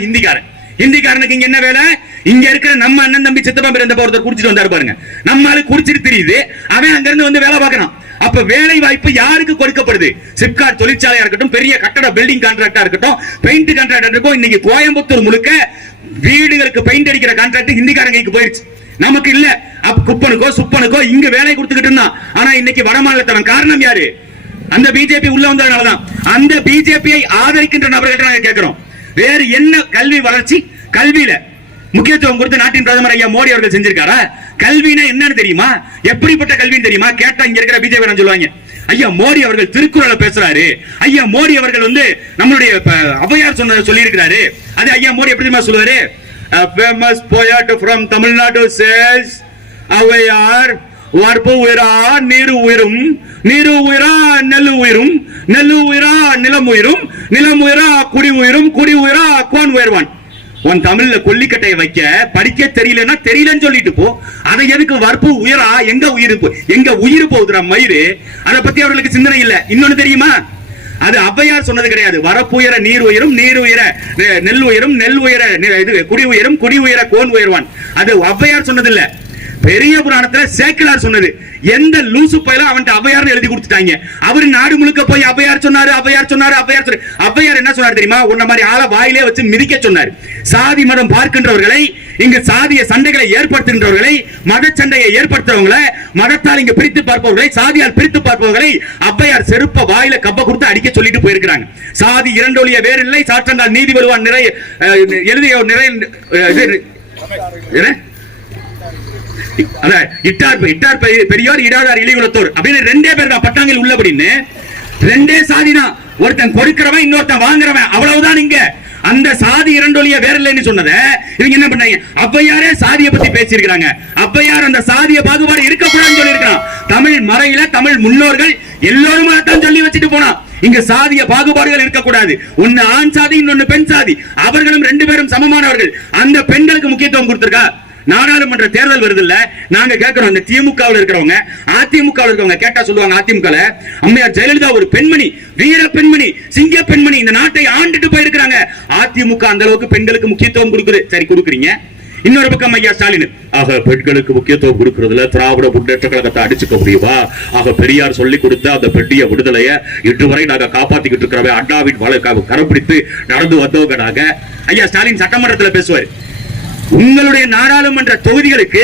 ஹிந்திக்காரனுக்கு இங்க என்ன வேலை? இங்க இருக்கிற நம்ம அண்ணன் தம்பி சித்தப்பா பிறந்த ஒருத்தர் குடிச்சிட்டு வந்தாரு பாருங்க, நம்மளால குடிச்சிட்டு தெரியுது, அவன் அங்க இருந்து வந்து வேலை பார்க்கறான். அப்ப வேலை வாய்ப்பு யாருக்கு கொடுக்கப்படுது? சிப்காட் தொழிற்சாலையா இருக்கட்டும், பெரிய கட்டட பில்டிங் கான்ட்ராக்டா இருக்கட்டும், பெயிண்ட் கான்ட்ராக்டா இருக்கட்டும், இன்னைக்கு கோயம்புத்தூர் முழுக்க வீடுகளுக்கு பெயிண்ட் அடிக்கிற கான்ட்ராக்ட் ஹிந்திக்காரங்களுக்கு போயிருச்சு, நமக்கு இல்ல. அப்ப குப்பனுக்கோ சுப்பனுக்கோ இங்க வேலை கொடுத்துக்கிட்டு இருந்தான். ஆனா இன்னைக்கு வட மாநிலத்தவன். காரணம் யாரு? அந்த பிஜேபி உள்ள வந்ததுனாலதான். அந்த பிஜேபியை ஆதரிக்கின்ற நபர்கிட்ட நாங்க கேட்கிறோம், வேறு என்ன கல்வி வளர்ச்சி? கல்வியில முக்கியத்துவம் கொடுத்து நாட்டின் பிரதமர் ஐயா மோடி அவர்கள் செஞ்சிருக்காரா? கல்வினா என்னன்னு தெரியுமா? எப்படிப்பட்ட கல்வின்னு தெரியுமா? கேட்டா இங்க இருக்கிற பிஜேபி சொல்லுவாங்க, ஐயா மோடி அவர்கள் திருக்குறளை பேசுறாரு, ஐயா மோடி அவர்கள் வந்து நம்மளுடைய ஔவையார் சொல்லி இருக்கிறாரு. அது ஐயா மோடி எப்படி தெரியுமா சொல்லுவாரு? A famous poet from Tamil Nadu says, Avvaiyar வார்ப்பு உயிரா நீரு உயிரும், நீரு உயிரா நெல்லு உயிரும், நெல்லு உயிரா நிலம் உயிரும், நிலம் உயிரா குடி உயிரும், குடி உயிரா கோன் உயர்வான். உன் தமிழ்ல கொல்லிக்கட்டையை வைக்க படிக்க தெரியலன்னா தெரியலன்னு சொல்லிட்டு போ. அதை எதுக்கு வற்பு உயிரா? எங்க உயிர் போகுதுற மயிறு? அதை பத்தி அவர்களுக்கு சிந்தனை இல்ல. இன்னொன்னு தெரியுமா? அது ஔவையார் சொன்னது கிடையாது. வரப்புயர நீர் உயரும், நீர் உயர நெல் உயரும், நெல் உயர இது குடி உயரும், குடி உயர கோன் உயர்வான். அது ஔவையார் சொன்னது இல்ல, பெரிய புராணத்துல சேக்கிலார் சொன்னது. எந்த லூசு பையல அவன் ஔவையார் எழுதி கொடுத்துட்டாங்க. அவரு நாடு முழுக்க போய் ஔவையார் சொன்னாரு, ஔவையார் சொன்னாரு, ஔவையார் சொன்னாரு. ஔவையார் என்ன சொன்னார் தெரியுமா? உன்ன மாதிரி ஆள வாயிலே வச்சு மிதிக்க சொன்னார். சாதி மதம் பார்க்கின்றவர்களை, இங்கு சாதிய சண்டைகளை ஏற்படுத்துகின்றவர்களை, மத சண்டையை ஏற்படுத்துறவங்களை, மதத்தால் இங்க பிரித்து பார்ப்பவர்களை, சாதியால் பிரித்து பார்ப்பவர்களை ஔவையார் செருப்ப வாயில கப்ப கொடுத்து அடிக்க சொல்லிட்டு போயிருக்கிறாங்க. சாதி இரண்டொழிய வேறில்லை, சாற்றங்கால் நீதி வருவான் நிறைய எழுதிய நிறைய இட்டார் பெரியோர் இடாதார் இழிகுலத்தோர் அப்படின்னு 2 பேர் தான் பட்டாங்கில் உள்ளபடின்னு 2 சாதி தான். ஒருத்தன் கொடுக்கிறவன் இன்னொருத்தன் வாங்குறவன், அவ்வளவுதான். இங்க அந்த சாதி இரண்டொழிய வேற இல்லைன்னு சொன்னத இவங்க என்ன பண்ணாங்க? ஔவையாரே சாதியை பத்தி பேசியிருக்காங்க. ஔவையார் அந்த சாதிய பாகுபாடு இருக்கக்கூடாதுன்னு சொல்லியிருக்கான். தமிழ் மறையில தமிழ் முன்னோர்கள் எல்லோரும் தான் சொல்லி வச்சுட்டு போனா, இங்க சாதிய பாகுபாடுகள் இருக்கக்கூடாது. ஒன்னு ஆண் சாதி, இன்னொன்னு பெண் சாதி, அவர்களும் 2 பேரும் சமமானவர்கள். அந்த பெண்களுக்கு முக்கியத்துவம் கொடுத்திருக்கா. நாடாளுமன்ற தேர்தல் வருது இல்ல, நாங்க கேட்கிறோம், இந்த திமுகவில் இருக்கிறவங்க அதிமுகவில் இருக்கிறவங்க கேட்டா சொல்லுவாங்க, அதிமுக அம்மையார் ஜெயலலிதா ஒரு பெண்மணி, வீர பெண்மணி, சிங்க பெண்மணி, இந்த நாட்டை ஆண்டுட்டு போயிருக்காங்க. அதிமுக அந்த அளவுக்கு பெண்களுக்கு முக்கியத்துவம் கொடுக்குது. சரி, கொடுக்குறீங்க. இன்னொரு பக்கம் ஐயா ஸ்டாலின், ஆக பெண்களுக்கு முக்கியத்துவம் கொடுக்கறதுல திராவிட முன்னேற்ற கழகத்தை அடிச்சுக்க முடியுமா? ஆக பெரியார் சொல்லி கொடுத்த அந்த பெட்டிய விடுதலைய இன்று வரை நாங்க காப்பாத்திக்கிட்டு இருக்கிறவ அண்ணாவின் கரப்பிடித்து நடந்து வந்தவங்க நாங்க. ஐயா ஸ்டாலின் சட்டமன்றத்தில் பேசுவார், உங்களுடைய நாடாளுமன்ற தொகுதிகளுக்கு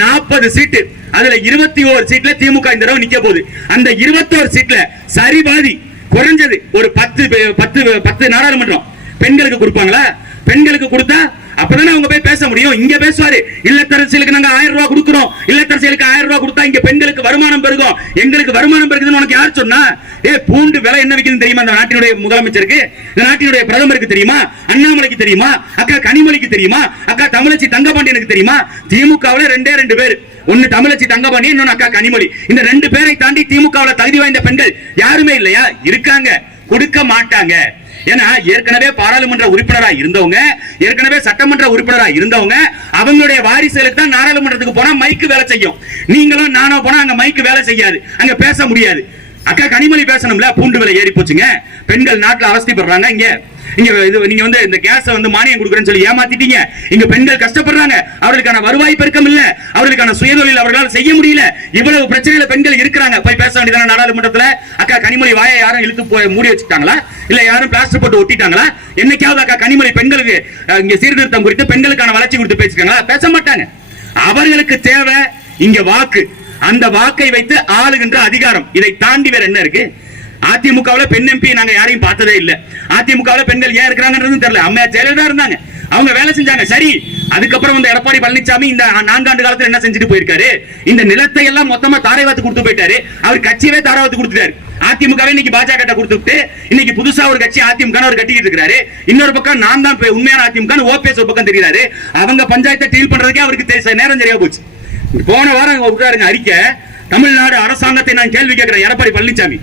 40 சீட்டு, அதுல 21 சீட்ல திமுக இந்த தடவை நிக்க போகுது. அந்த 21 சீட்ல சரிபாதி குறைஞ்சது ஒரு 10 நாடாளுமன்றம் பெண்களுக்கு கொடுப்பாங்களா? பெண்களுக்கு கொடுத்தா அப்பதானே அவங்க போய் பேச முடியும். இங்க பேசுவாரு, இல்லத்தரசிகளுக்கு நாங்க 1000 ரூபாய் கொடுக்கிறோம், இல்லத்தரசிகளுக்கு 1000 ரூபாய் கொடுத்தா இங்க பெண்களுக்கு வருமானம் பெருகும், எங்களுக்கு வருமானம் பெருகுதுன்னு உனக்கு யார் சொன்னா? பூண்டு விலை என்ன விற்குதுன்னு தெரியுமா? இந்த நாட்டினுடைய முதலமைச்சருக்கு, இந்த நாட்டினுடைய பிரதமருக்கு தெரியுமா? அண்ணாமலைக்கு தெரியுமா? அக்கா கனிமொழிக்கு தெரியுமா? அக்கா தமிழச்சி தங்கபாண்டியனுக்கு தெரியுமா? திமுகவுல 2 பேர், ஒன்னு தமிழச்சி தங்கபாண்டியன், இன்னொன்னு அக்கா கனிமொழி. இந்த 2 பேரை தாண்டி திமுகவுல தகுதி வாய்ந்த பெண்கள் யாருமே இல்லையா? இருக்காங்க, கொடுக்க மாட்டாங்க. ஏன்னா ஏற்கனவே பாராளுமன்ற உறுப்பினரா இருந்தவங்க, ஏற்கனவே சட்டமன்ற உறுப்பினரா இருந்தவங்க, அவங்களுடைய வாரிசுகளுக்கு தான் நாடாளுமன்றத்துக்கு போனா மைக்கு வேலை செய்யும். நீங்களும் நானோ போனா அங்க மைக்கு வேலை செய்யாது, அங்க பேச முடியாது. அக்கா கனிமொழி பேசணும்ல, பூண்டு விலை ஏறி போச்சுங்க, பெண்கள் நாட்டுல அவஸ்தைப்படுறாங்க. இங்க நீங்க வந்து இந்த கேஸ் வந்து மானியம் கொடுக்குறேன்னு சொல்லி ஏமாத்திட்டீங்க. இங்க பெண்கள் கஷ்டப்படுறாங்க, அவர்களுக்கான வருவாய் பெருக்கம் இல்ல, அவர்களுக்கான சுயதொழில் அவர்களால் செய்ய முடியல. இவ்வளவு பிரச்சனையில பெண்கள் இருக்கிறாங்க. போய் பேச வேண்டியதான நாடாளுமன்றத்துல? அக்கா கனிமொழி வாயை யாரும் இழுத்து போய் மூடி வச்சுட்டாங்களா? இல்ல யாரும் பிளாஸ்டர் போட்டு ஒட்டிட்டாங்களா? என்னைக்காவது அக்கா கனிமொழி பெண்களுக்கு இங்க சீர்திருத்தம் குறித்து பெண்களுக்கான வளர்ச்சி குறித்து பேசிட்டாங்களா? பேச மாட்டாங்க. அவர்களுக்கு தேவை இங்க வாக்கு, அந்த வாக்கை வைத்து ஆளுகின்ற அதிகாரம். இதை தாண்டி வேற என்ன இருக்கு? அதிமுகவுல பெண் எம்பி நாங்க யாரையும் பார்த்ததே இல்ல. அதிமுகவுல பெண்கள் ஏன் இருக்கிறாங்கன்றது தெரியல. அம்மையார் ஜெயலலிதா இருந்தாங்க, அவங்க வேலை செஞ்சாங்க, சரி. அதுக்கப்புறம் வந்து எடப்பாடி பழனிசாமி இந்த 4 ஆண்டு காலத்துல என்ன செஞ்சுட்டு போயிருக்காரு? இந்த நிலத்தை எல்லாம் மொத்தமா தாரைவாத்து கொடுத்து போயிட்டாரு. அவர் கட்சியவே தாராவாத்து கொடுத்துட்டாரு. அதிமுகவே இன்னைக்கு பாஜக கொடுத்துட்டு இன்னைக்கு புதுசா ஒரு கட்சி அதிமுக ஒரு கட்டிட்டு இருக்காரு. இன்னொரு பக்கம் நான் தான் உண்மையான அதிமுக ஓபிஎஸ் ஒரு பக்கம் தெரியுறாரு. அவங்க பஞ்சாயத்தை டீல் பண்றதுக்கே அவருக்கு நேரம் சரியா போச்சு. போன வாரம் விட்டாருங்க அறிக்கை, தமிழ்நாடு அரசாங்கத்தை நான் கேள்வி கேட்கிறேன். எடப்பாடி பழனிசாமி,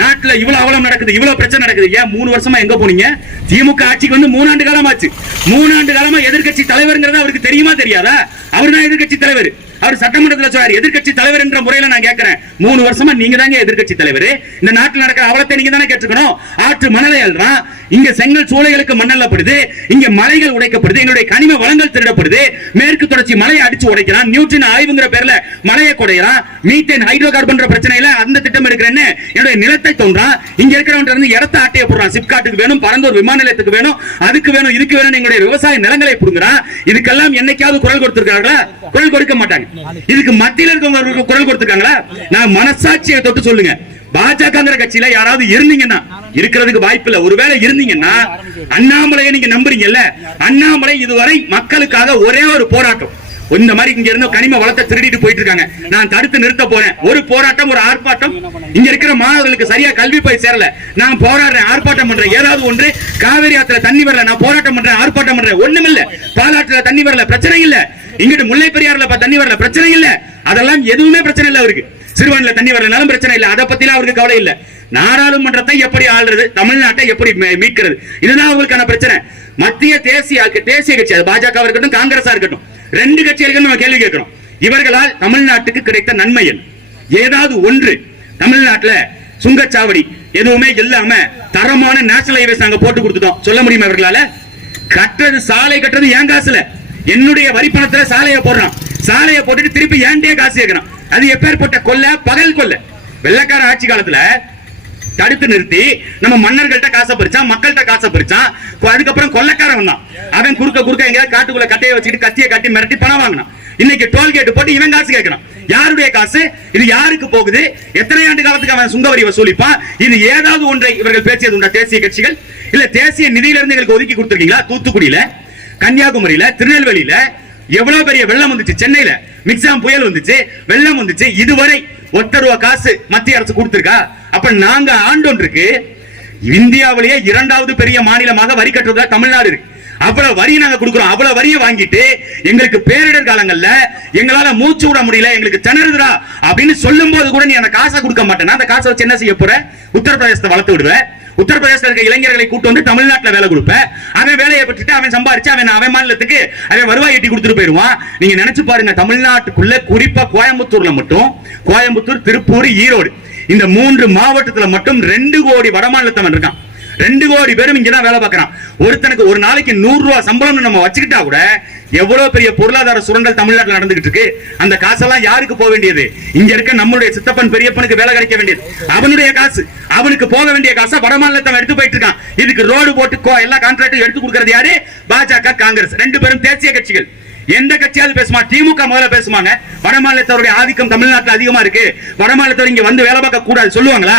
நாட்டுல இவ்வளவு அவலம் நடக்குது, இவ்வளவு பிரச்சனை நடக்குது, ஏன் 3 வருஷமா எங்க போனீங்க? திமுக ஆட்சிக்கு வந்து 3 ஆண்டு காலம் ஆச்சு. 3 ஆண்டு காலமா எதிர்கட்சி தலைவர்ங்கிறது அவருக்கு தெரியுமா தெரியாதா? அவர் தான் எதிர்கட்சி தலைவர். அவர் சட்டமன்றத்தில் சொல்றாரு எதிர்கட்சி தலைவர் என்ற முறையில நான் கேட்கிறேன், 3 வருஷமா நீங்க தாங்க எதிர்கட்சி தலைவர். இந்த நாட்டில் நடக்கிற அவலத்தை நீங்க தானே கேட்டுக்கணும். ஆற்று மணலை அள்ளுறான், இங்க செங்கல் சூளைகளுக்கு மண்ணல்லப்படுது, இங்க மலைகள் உடைக்கப்படுது, எங்களுடைய கனிம வளங்கள் திருடப்படுது, மேற்கு தொடர்ச்சி மலையை அடிச்சு உடைக்கிறான், நியூட்ரின் ஆய்வுங்கிற பேர்ல மலையை குடையறான், மீத்தேன் ஹைட்ரோ கார்பன் பிரச்சனையில அந்த திட்டம் எடுக்கிறேன்னு என்னுடைய நிலத்தை தோன்றான், இங்க இருக்கிறவன் இருந்து இடத்தை ஆட்டைய போடுறான், சிப்காட்டுக்கு வேணும், பரந்தூர் விமான நிலையத்துக்கு வேணும், அதுக்கு வேணும், இதுக்கு வேணும், எங்களுடைய விவசாய நிலங்களை புடுங்குறான். இதுக்கெல்லாம் என்னைக்காவது குரல் கொடுத்திருக்காங்களா? குரல் கொடுக்க மாட்டாங்க. இதுக்கு மத்தியில் இருக்கவங்க குரல் கொடுத்திருக்காங்களா? நான் மனசாட்சியை தொட்டு சொல்லுங்க, பாஜக கட்சியில யாராவது இருந்தீங்கன்னா, இருக்கிறதுக்கு வாய்ப்பு இல்ல, ஒருவேளை இருந்தீங்கன்னா அண்ணாமலையை நீங்க நம்புறீங்கல்ல, அண்ணாமலை இதுவரை மக்களுக்காக ஒரே ஒரு போராட்டம், இந்த மாதிரி இங்க இருந்து கனிம வளத்தை திருடிட்டு போயிட்டு இருக்காங்க, நான் தடுத்து நிறுத்த போறேன், ஒரு போராட்டம், ஒரு ஆர்ப்பாட்டம், இங்க இருக்கிற மாணவர்களுக்கு சரியா கல்வி போய் சேரல, நான் போராடுறேன், ஆர்ப்பாட்டம் பண்றேன், ஏதாவது ஒன்று, காவிரி ஆத்துல தண்ணி வரல, நான் போராட்டம் பண்றேன், ஆர்ப்பாட்டம் பண்றேன், ஒண்ணும் இல்ல, பாலாற்றுல தண்ணி வரல, பிரச்சனை இல்ல, இங்கிட்டு முல்லை பெரியாறுல தண்ணி வரல, பிரச்சனை இல்ல, அதெல்லாம் எதுவுமே பிரச்சனை இல்ல அவருக்கு. சிறுவன்ல தண்ணி வரலனாலும் பிரச்சனை இல்ல, அதை பத்திலாம் அவருக்கு கவலை இல்ல. நாடாளுமன்றத்தை எப்படி ஆள்றது, தமிழ்நாட்டை எப்படி மீட்கிறது, இதுதான் அவங்களுக்கான பிரச்சனை. மத்திய தேசிய கட்சி, அது பாஜக இருக்கட்டும், காங்கிரஸா இருக்கட்டும், 2 கட்சிகளுக்கு நம்ம கேள்வி கேட்கிறோம். இவர்களால் தமிழ்நாட்டுக்கு கிடைத்த நன்மை ஏதாவது ஒன்று? தமிழ்நாட்டுல சுங்கச்சாவடி எதுவுமே இல்லாம தரமான நேஷனல் ஹைவேஸ் நாங்க போட்டு கொடுத்துட்டோம், சொல்ல முடியுமா இவர்களால? கட்டுறது, சாலை கட்டுறது என் காசுல, என்னுடைய வரி பணத்துல சாலையை போடுறான், சாலையை போட்டுட்டு திருப்பி ஏன்டே காசு கேட்கிறான். அது எப்பேற்பட்ட கொல்ல, பகல் கொல்ல. வெள்ளக்கார ஆட்சி காலத்துல தடுத்து நிறுத்தி நம்ம மன்னர்கள்ட்ட காசை பறிச்சான், மக்கள்கிட்ட காசை பறிச்சான். அதுக்கப்புறம் கொள்ளக்காரன் வந்தான், அவன் குறுக்க எங்கேயாவது காட்டுக்குள்ள கட்டையை வச்சுட்டு கத்தியை காட்டி மிரட்டி பணம் வாங்கினான். இன்னைக்கு டோல்கேட் போட்டு இவன் காசு கேட்கிறான். யாருடைய காசு இது? யாருக்கு போகுது? எத்தனை ஆண்டு காலத்துக்கு அவன் சுங்கவரி வசூலிப்பான்? இது ஏதாவது ஒன்றை இவர்கள் பேசியது உண்டா? தேசிய கட்சிகள் இல்ல தேசிய நிதியிலிருந்து எங்களுக்கு ஒதுக்கி கொடுத்துருக்கீங்களா? தூத்துக்குடியில, கன்னியாகுமரியில, திருநெல்வேலியில எவ்வளவு பெரிய வெள்ளம் வந்துச்சு, சென்னையில மிக்ஸாம் புயல் வந்துச்சு, வெள்ளம் வந்துச்சு, இதுவரை ₹1 காசு மத்திய அரசு கொடுத்திருக்கா? அப்ப நாங்க ஆண்டொன்றுக்கு இந்தியாவிலேயே 2வது பெரிய மாநிலமாக வரி கட்டுறதா தமிழ்நாடு இருக்கு. அவ்வளவு வரி நாங்க கொடுக்கிறோம். அவ்வளவு வரியை வாங்கிட்டு எங்களுக்கு பேரிடர் காலங்கள்ல எங்களால மூச்சு விட முடியல, எங்களுக்கு திணறுதுரா அப்படின்னு சொல்லும் போது கூட நீ அந்த காசை கொடுக்க மாட்டேன்னா அந்த காசை வச்சு என்ன செய்ய போற? உத்தரப்பிரதேசத்தை வளர்த்து விடுவேன். உத்தரப்பிரதேசத்தில் இருக்க இளைஞர்களை கூட்டு வந்து தமிழ்நாட்டில் வேலை கொடுப்பேன். அவன் வேலையை பற்றிட்டு அவன் சம்பாரிச்சு அவன் மாநிலத்துக்கு அவன் வருவாய் எட்டி கொடுத்துட்டு போயிருவான். நீங்க நினைச்சு பாருங்க, தமிழ்நாட்டுக்குள்ள குறிப்பா கோயம்புத்தூர்ல மட்டும், கோயம்புத்தூர், திருப்பூர், ஈரோடு இந்த 3 மாவட்டத்துல மட்டும் 2 கோடி வடமாநிலத்தவன் இருக்கான். 2 கோடி பேரும் இங்கதான் வேலை பார்க்கறான். ஒருத்தனுக்கு ஒரு நாளைக்கு ₹100 சம்பளம் நம்ம வச்சுக்கிட்டா கூட எவ்வளவு பெரிய பொருளாதார சுரண்டல் தமிழ்நாட்டில் நடந்துகிட்டு இருக்கு. அந்த காசெல்லாம் யாருக்கு போக வேண்டியது? இங்க இருக்க நம்மளுடைய சித்தப்பன் பெரியப்பனுக்கு வேலை கிடைக்க வேண்டியது, அவனுடைய காசு. அவனுக்கு போக வேண்டிய காசை வடமாநிலத்தை எடுத்து போயிட்டு இருக்கான். இதுக்கு ரோடு போட்டு எல்லா கான்ட்ராக்டும் எடுத்து கொடுக்கறது யாரு? பாஜக, காங்கிரஸ் 2 பேரும் தேசிய கட்சிகள். எந்த கட்சியாவது பேசுமா? திமுக முதல்ல பேசுவாங்க. வடமாநிலத்தவருடைய ஆதிக்கம் தமிழ்நாட்டில் அதிகமா இருக்கு, வடமாநிலத்தவர் இங்க வந்து வேலை பார்க்க கூடாது சொல்லுவாங்களா?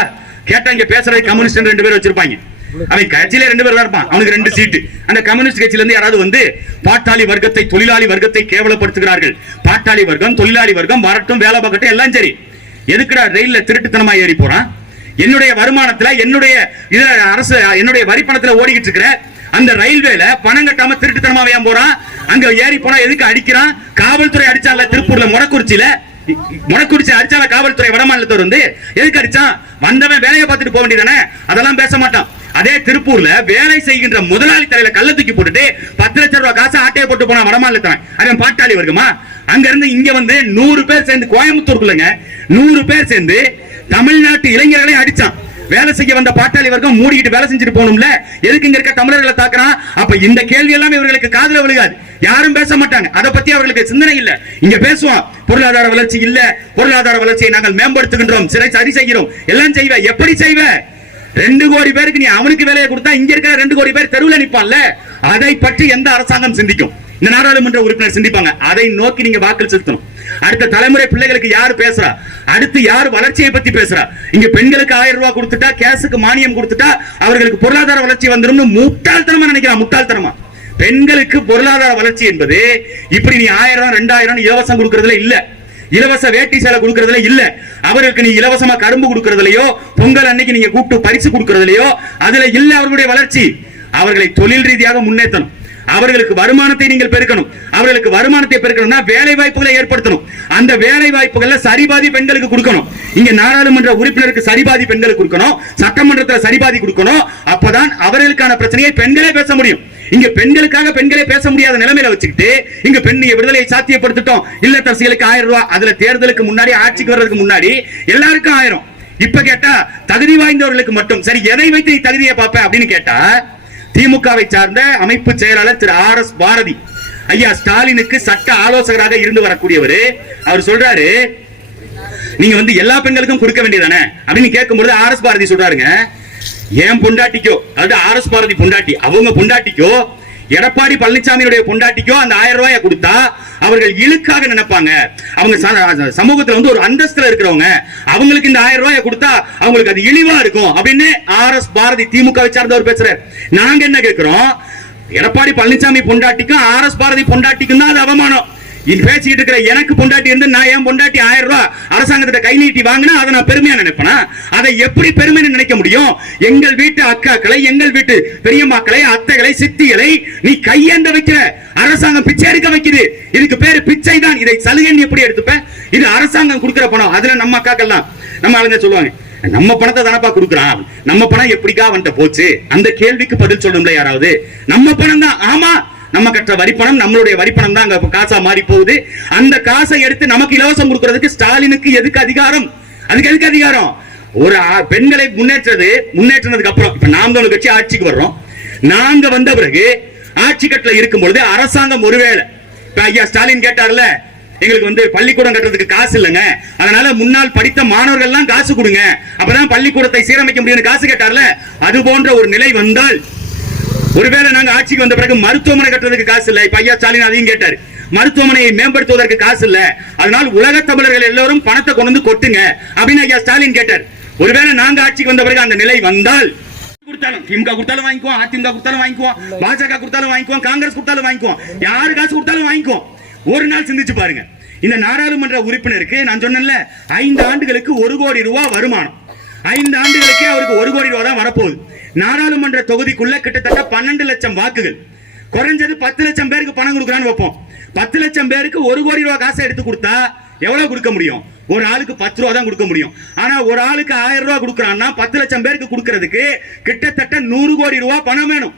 கேட்டா இங்க பேசுறது கம்யூனிஸ்ட் 2 பேர் வச்சிருப்பாங்க. அவன் கட்சியில 2 பேர் தான் இருப்பான், அவனுக்கு 2 சீட்டு. அந்த கம்யூனிஸ்ட் கட்சியில இருந்து யாராவது வந்து பாட்டாளி வர்க்கத்தை, தொழிலாளி வர்க்கத்தை கேவலப்படுத்துகிறார்கள். பாட்டாளி வர்க்கம், தொழிலாளி வர்க்கம் வரட்டும், வேலை பார்க்கட்டும், எல்லாம் சரி. எதுக்குடா ரயில்ல திருட்டுத்தனமா ஏறி போறான்? என்னுடைய வருமானத்துல, என்னுடைய அரசு, என்னுடைய வரி பணத்துல ஓடிக்கிட்டு இருக்கிற அந்த ரயில்வேல பணம் கட்டாம திருட்டுத்தனமா ஏன் போறான்? அங்க ஏறி போனா எதுக்கு அடிக்கிறான்? காவல்துறை அடிச்சால, திருப்பூர்ல முடக்குறிச்சியில அடிச்சால காவல்துறை வடமாநிலத்தவர் வந்து எதுக்கு அடிச்சான்? வந்தவன் வேலையை பார்த்துட்டு போக வேண்டியதானே, அதெல்லாம் பேச மாட்டான். அதே திருப்பூர்ல வேலை செய்கின்ற முதலாளி தலையில கல்ல தூக்கி போட்டுட்டு 10 லட்சம் ரூபாய் காசு ஆட்டையை போட்டு போனா வடமாநிலத்தவன், அவன் பாட்டாளி வர்க்கமா? அங்க இருந்து இங்க வந்து 100 பேர் சேர்ந்து, கோயம்புத்தூருக்குள்ளங்க 100 பேர் சேர்ந்து தமிழ்நாட்டு இளைஞர்களை அடிச்சான். வேலை செய்ய வந்த பாட்டாளி வர்க்கம் மூடிக்கிட்டு வேலை செஞ்சுட்டு போகணும்ல, எதுக்கு இங்க இருக்க தமிழர்களை தாக்குறான்? அப்ப இந்த கேள்வி எல்லாம் இவர்களுக்கு காதுல விழுகாது, யாரும் பேச மாட்டாங்க. அதை பத்தி அவர்களுக்கு சிந்தனை இல்ல. இங்க பேசுவான், பொருளாதார வளர்ச்சி இல்ல, பொருளாதார வளர்ச்சியை நாங்கள் மேம்படுத்துகின்றோம், சரி செய்கிறோம், எல்லாம் செய்வ. எப்படி செய்வ? 2 கோடி பேருக்கு நீ அவனுக்கு வேலையை கொடுத்தா இங்க இருக்கிற 2 கோடி பேர் தெருவில் நிற்பான்ல, அதை பற்றி எந்த அரசாங்கம் சிந்திக்கும்? இந்த நாடாளுமன்ற உறுப்பினர் சிந்திப்பாங்க. அதை நோக்கி நீங்க வாக்கள் செலுத்தணும். அடுத்த தலைமுறை பிள்ளைகளுக்கு யாரு பேசுறா? அடுத்து யார் வளர்ச்சியை பத்தி பேசுறா? இங்க பெண்களுக்கு 1000 ரூபாய் கொடுத்துட்டா, கேஸுக்கு மானியம் கொடுத்துட்டா அவர்களுக்கு பொருளாதார வளர்ச்சி வந்துடும் முட்டாள்தனமா நினைக்கிறான். முட்டாள்தனமா. பெண்களுக்கு பொருளாதார வளர்ச்சி என்பது இப்படி நீ 1000 2000 இலவசம் கொடுக்கறதுல இல்ல, இலவச வேட்டி சேலை கொடுக்கறதுல இல்ல, அவர்களுக்கு நீ இலவசமா கரும்பு கொடுக்கறதுலயோ, பொங்கல் அன்னைக்கு நீங்க கூப்பிட்டு பரிசு கொடுக்கறதுலயோ அதுல இல்ல அவர்களுடைய வளர்ச்சி. அவர்களை தொழில் ரீதியாக முன்னேற்றணும், அவர்களுக்கு வருமானத்தை நீங்கள் பெருக்கணும். அவர்களுக்கு வருமானத்தை பெருக்கணும்னா வேலை வாய்ப்புகளை ஏற்படுத்தணும். அந்த வேலை வாய்ப்புகள்ல சரிபாதி பெண்களுக்கு கொடுக்கணும். இங்க நாடாளுமன்ற உறுப்பினருக்கு சரிபாதி பெண்களுக்கு கொடுக்கணும், சட்டமன்றத்தில் சரிபாதி கொடுக்கணும். அப்பதான் அவர்களுக்கான பிரச்சனையை பெண்களே பேச முடியும். இங்க பெண்களுக்காக பெண்களே பேச முடியாத நிலைமையில வச்சுக்கிட்டு இங்க பெண்ணிய விடுதலையை சாத்தியப்படுத்திட்டோம். இல்லத்தரசிகளுக்கு 1000 ரூபாய், அதுல தேர்தலுக்கு முன்னாடி ஆட்சிக்கு வர்றதுக்கு முன்னாடி எல்லாருக்கும் 1000. இப்ப கேட்டா தகுதி வாய்ந்தவர்களுக்கு மட்டும். சரி, எதை வைத்து நீ தகுதியை பார்ப்ப அப்படின்னு கேட்டா, திமுகவை சார்ந்த அமைப்பு செயலாளர் திரு RS பாரதி ஐயா ஸ்டாலினுக்கு சட்ட ஆலோசகராக இருந்து வரக்கூடியவர், அவர் சொல்றாரு, நீங்க எல்லா பெண்களுக்கும் கொடுக்க வேண்டியதானே அப்படின்னு கேட்கும்போது RS பாரதி சொல்றாருங்க, ஏன் பொண்டாட்டிக்கோ, அதாவது RS பாரதி பொண்டாட்டி, அவங்க பொண்டாட்டிக்கோ எடப்பாடி பழனிசாமியுடைய பொண்டாட்டிக்கோ அந்த 1000 ரூபாயை கொடுத்தா அவர்கள் இழுக்காக நினைப்பாங்க. அவங்க சமூகத்துல ஒரு அந்தஸ்துல இருக்கிறவங்க, அவங்களுக்கு இந்த 1000 ரூபாயை கொடுத்தா அவங்களுக்கு அது இழிவா இருக்கும் அப்படின்னு RS பாரதி திமுகவை சார்ந்தவர் பேசுறாரு. நாங்க என்ன கேட்கிறோம், எடப்பாடி பழனிசாமி பொண்டாட்டிக்கும் RS பாரதி பொண்டாட்டிக்கும் தான் அது அவமானம். பேசிக்கிட்டு இருக்கிற எனக்கு பொண்டாட்டி இருந்து நான் என் பொண்டாட்டி 1000 ரூபாய் அரசாங்கத்திட்ட கை நீட்டி வாங்கினா அதை நான் பெருமையா நினைப்பேனா? அதை எப்படி பெருமைன்னு நினைக்க முடியும்? எங்கள் வீட்டு அக்காக்களை, எங்கள் வீட்டு பெரியம்மாக்களை, அத்தைகளை, சித்திகளை நீ கையேந்த வைக்கிற, அரசாங்கம் பிச்சை எடுக்க வைக்குது. இதுக்கு பேரு பிச்சை தான். இதை சலுகை எப்படி எடுத்துப்ப? இது அரசாங்கம் கொடுக்கிற பணம். அதுல நம்ம அக்காக்கெல்லாம் நம்ம ஆளுங்க சொல்லுவாங்க, நம்ம பணத்தை தானப்பா கொடுக்குறான், நம்ம பணம் எப்படிக்கா வந்துட்ட போச்சு? அந்த கேள்விக்கு பதில் சொல்லணும்ல யாராவது. நம்ம பணம் தான், ஆமா, நம்ம கற்ற வரிப்பணம், நம்மளுடைய வரிப்பணம் தான் அங்க காசா மாறி போகுது. அந்த காசை எடுத்து நமக்கு இலவசம் கொடுக்கிறதுக்கு ஸ்டாலினுக்கு எதுக்கு அதிகாரம்? அதுக்கு எதுக்கு அதிகாரம்? ஒரு பெண்களை முன்னேற்றதுக்கு அப்புறம் இப்ப நாம் தமிழர் கட்சி ஆட்சிக்கு வர்றோம். நாங்க வந்த பிறகு ஆட்சி கட்டல இருக்கும் பொழுது அரசாங்கம் ஒருவேளை ஐயா ஸ்டாலின் கேட்டார்ல, எங்களுக்கு பள்ளிக்கூடம் கட்டுறதுக்கு காசு இல்லைங்க, அதனால முன்னால் படித்த மாணவர்கள் எல்லாம் காசு கொடுங்க, அப்பதான் பள்ளிக்கூடத்தை சீரமைக்க முடியும் காசு கேட்டார்ல, அது போன்ற ஒரு நிலை வந்தால், ஒருவேளை நாங்க ஆட்சிக்கு வந்த பிறகு மருத்துவமனை கட்டுறதுக்கு காசு இல்ல, இப்ப ஐயா ஸ்டாலின் அதையும் கேட்டாரு, மருத்துவமனையை மேம்படுத்துவதற்கு காசு இல்ல, அதனால் உலக தமிழர்கள் எல்லாரும் பணத்தை கொண்டு கொட்டுங்க அப்படின்னு ஐயா ஸ்டாலின் கேட்டார். ஒருவேளை நாங்க ஆட்சிக்கு வந்த பிறகு அந்த நிலை வந்தால், கொடுத்தாலும் திமுக கொடுத்தாலும் வாங்கிக்குவோம், அதிமுக கொடுத்தாலும் வாங்கிக்குவோம், பாஜக கொடுத்தாலும் வாங்கிக்குவோம், காங்கிரஸ் கொடுத்தாலும் வாங்கிக்குவோம், யாரு காசு கொடுத்தாலும் வாங்கிக்குவோம். ஒரு நாள் சிந்திச்சு பாருங்க, இந்த நாடாளுமன்ற உறுப்பினருக்கு நான் சொன்னேன்ல 5 ஆண்டுகளுக்கு 1 கோடி ரூபாய் வருமானம், 5 ஆண்டுகளுக்கே அவருக்கு 1 கோடி ரூபாய் தான் வரப்போகுது. நாடாளுமன்ற தொகுதிக்குள்ள கிட்டத்தட்ட 12 லட்சம் வாக்குகள், குறைஞ்சது 10 லட்சம் பேருக்கு பணம் கொடுக்கறான்னு வைப்போம். 10 லட்சம் பேருக்கு 1 கோடி ரூபாய் காசை எடுத்து கொடுத்தா எவ்வளவு கொடுக்க முடியும்? ஒரு ஆளுக்கு 10 ரூபாய் தான் கொடுக்க முடியும். ஆனா ஒரு ஆளுக்கு 1000 ரூபாய் கொடுக்கறான்னா 10 லட்சம் பேருக்கு கொடுக்கிறதுக்கு கிட்டத்தட்ட 100 கோடி ரூபாய் பணம் வேணும்.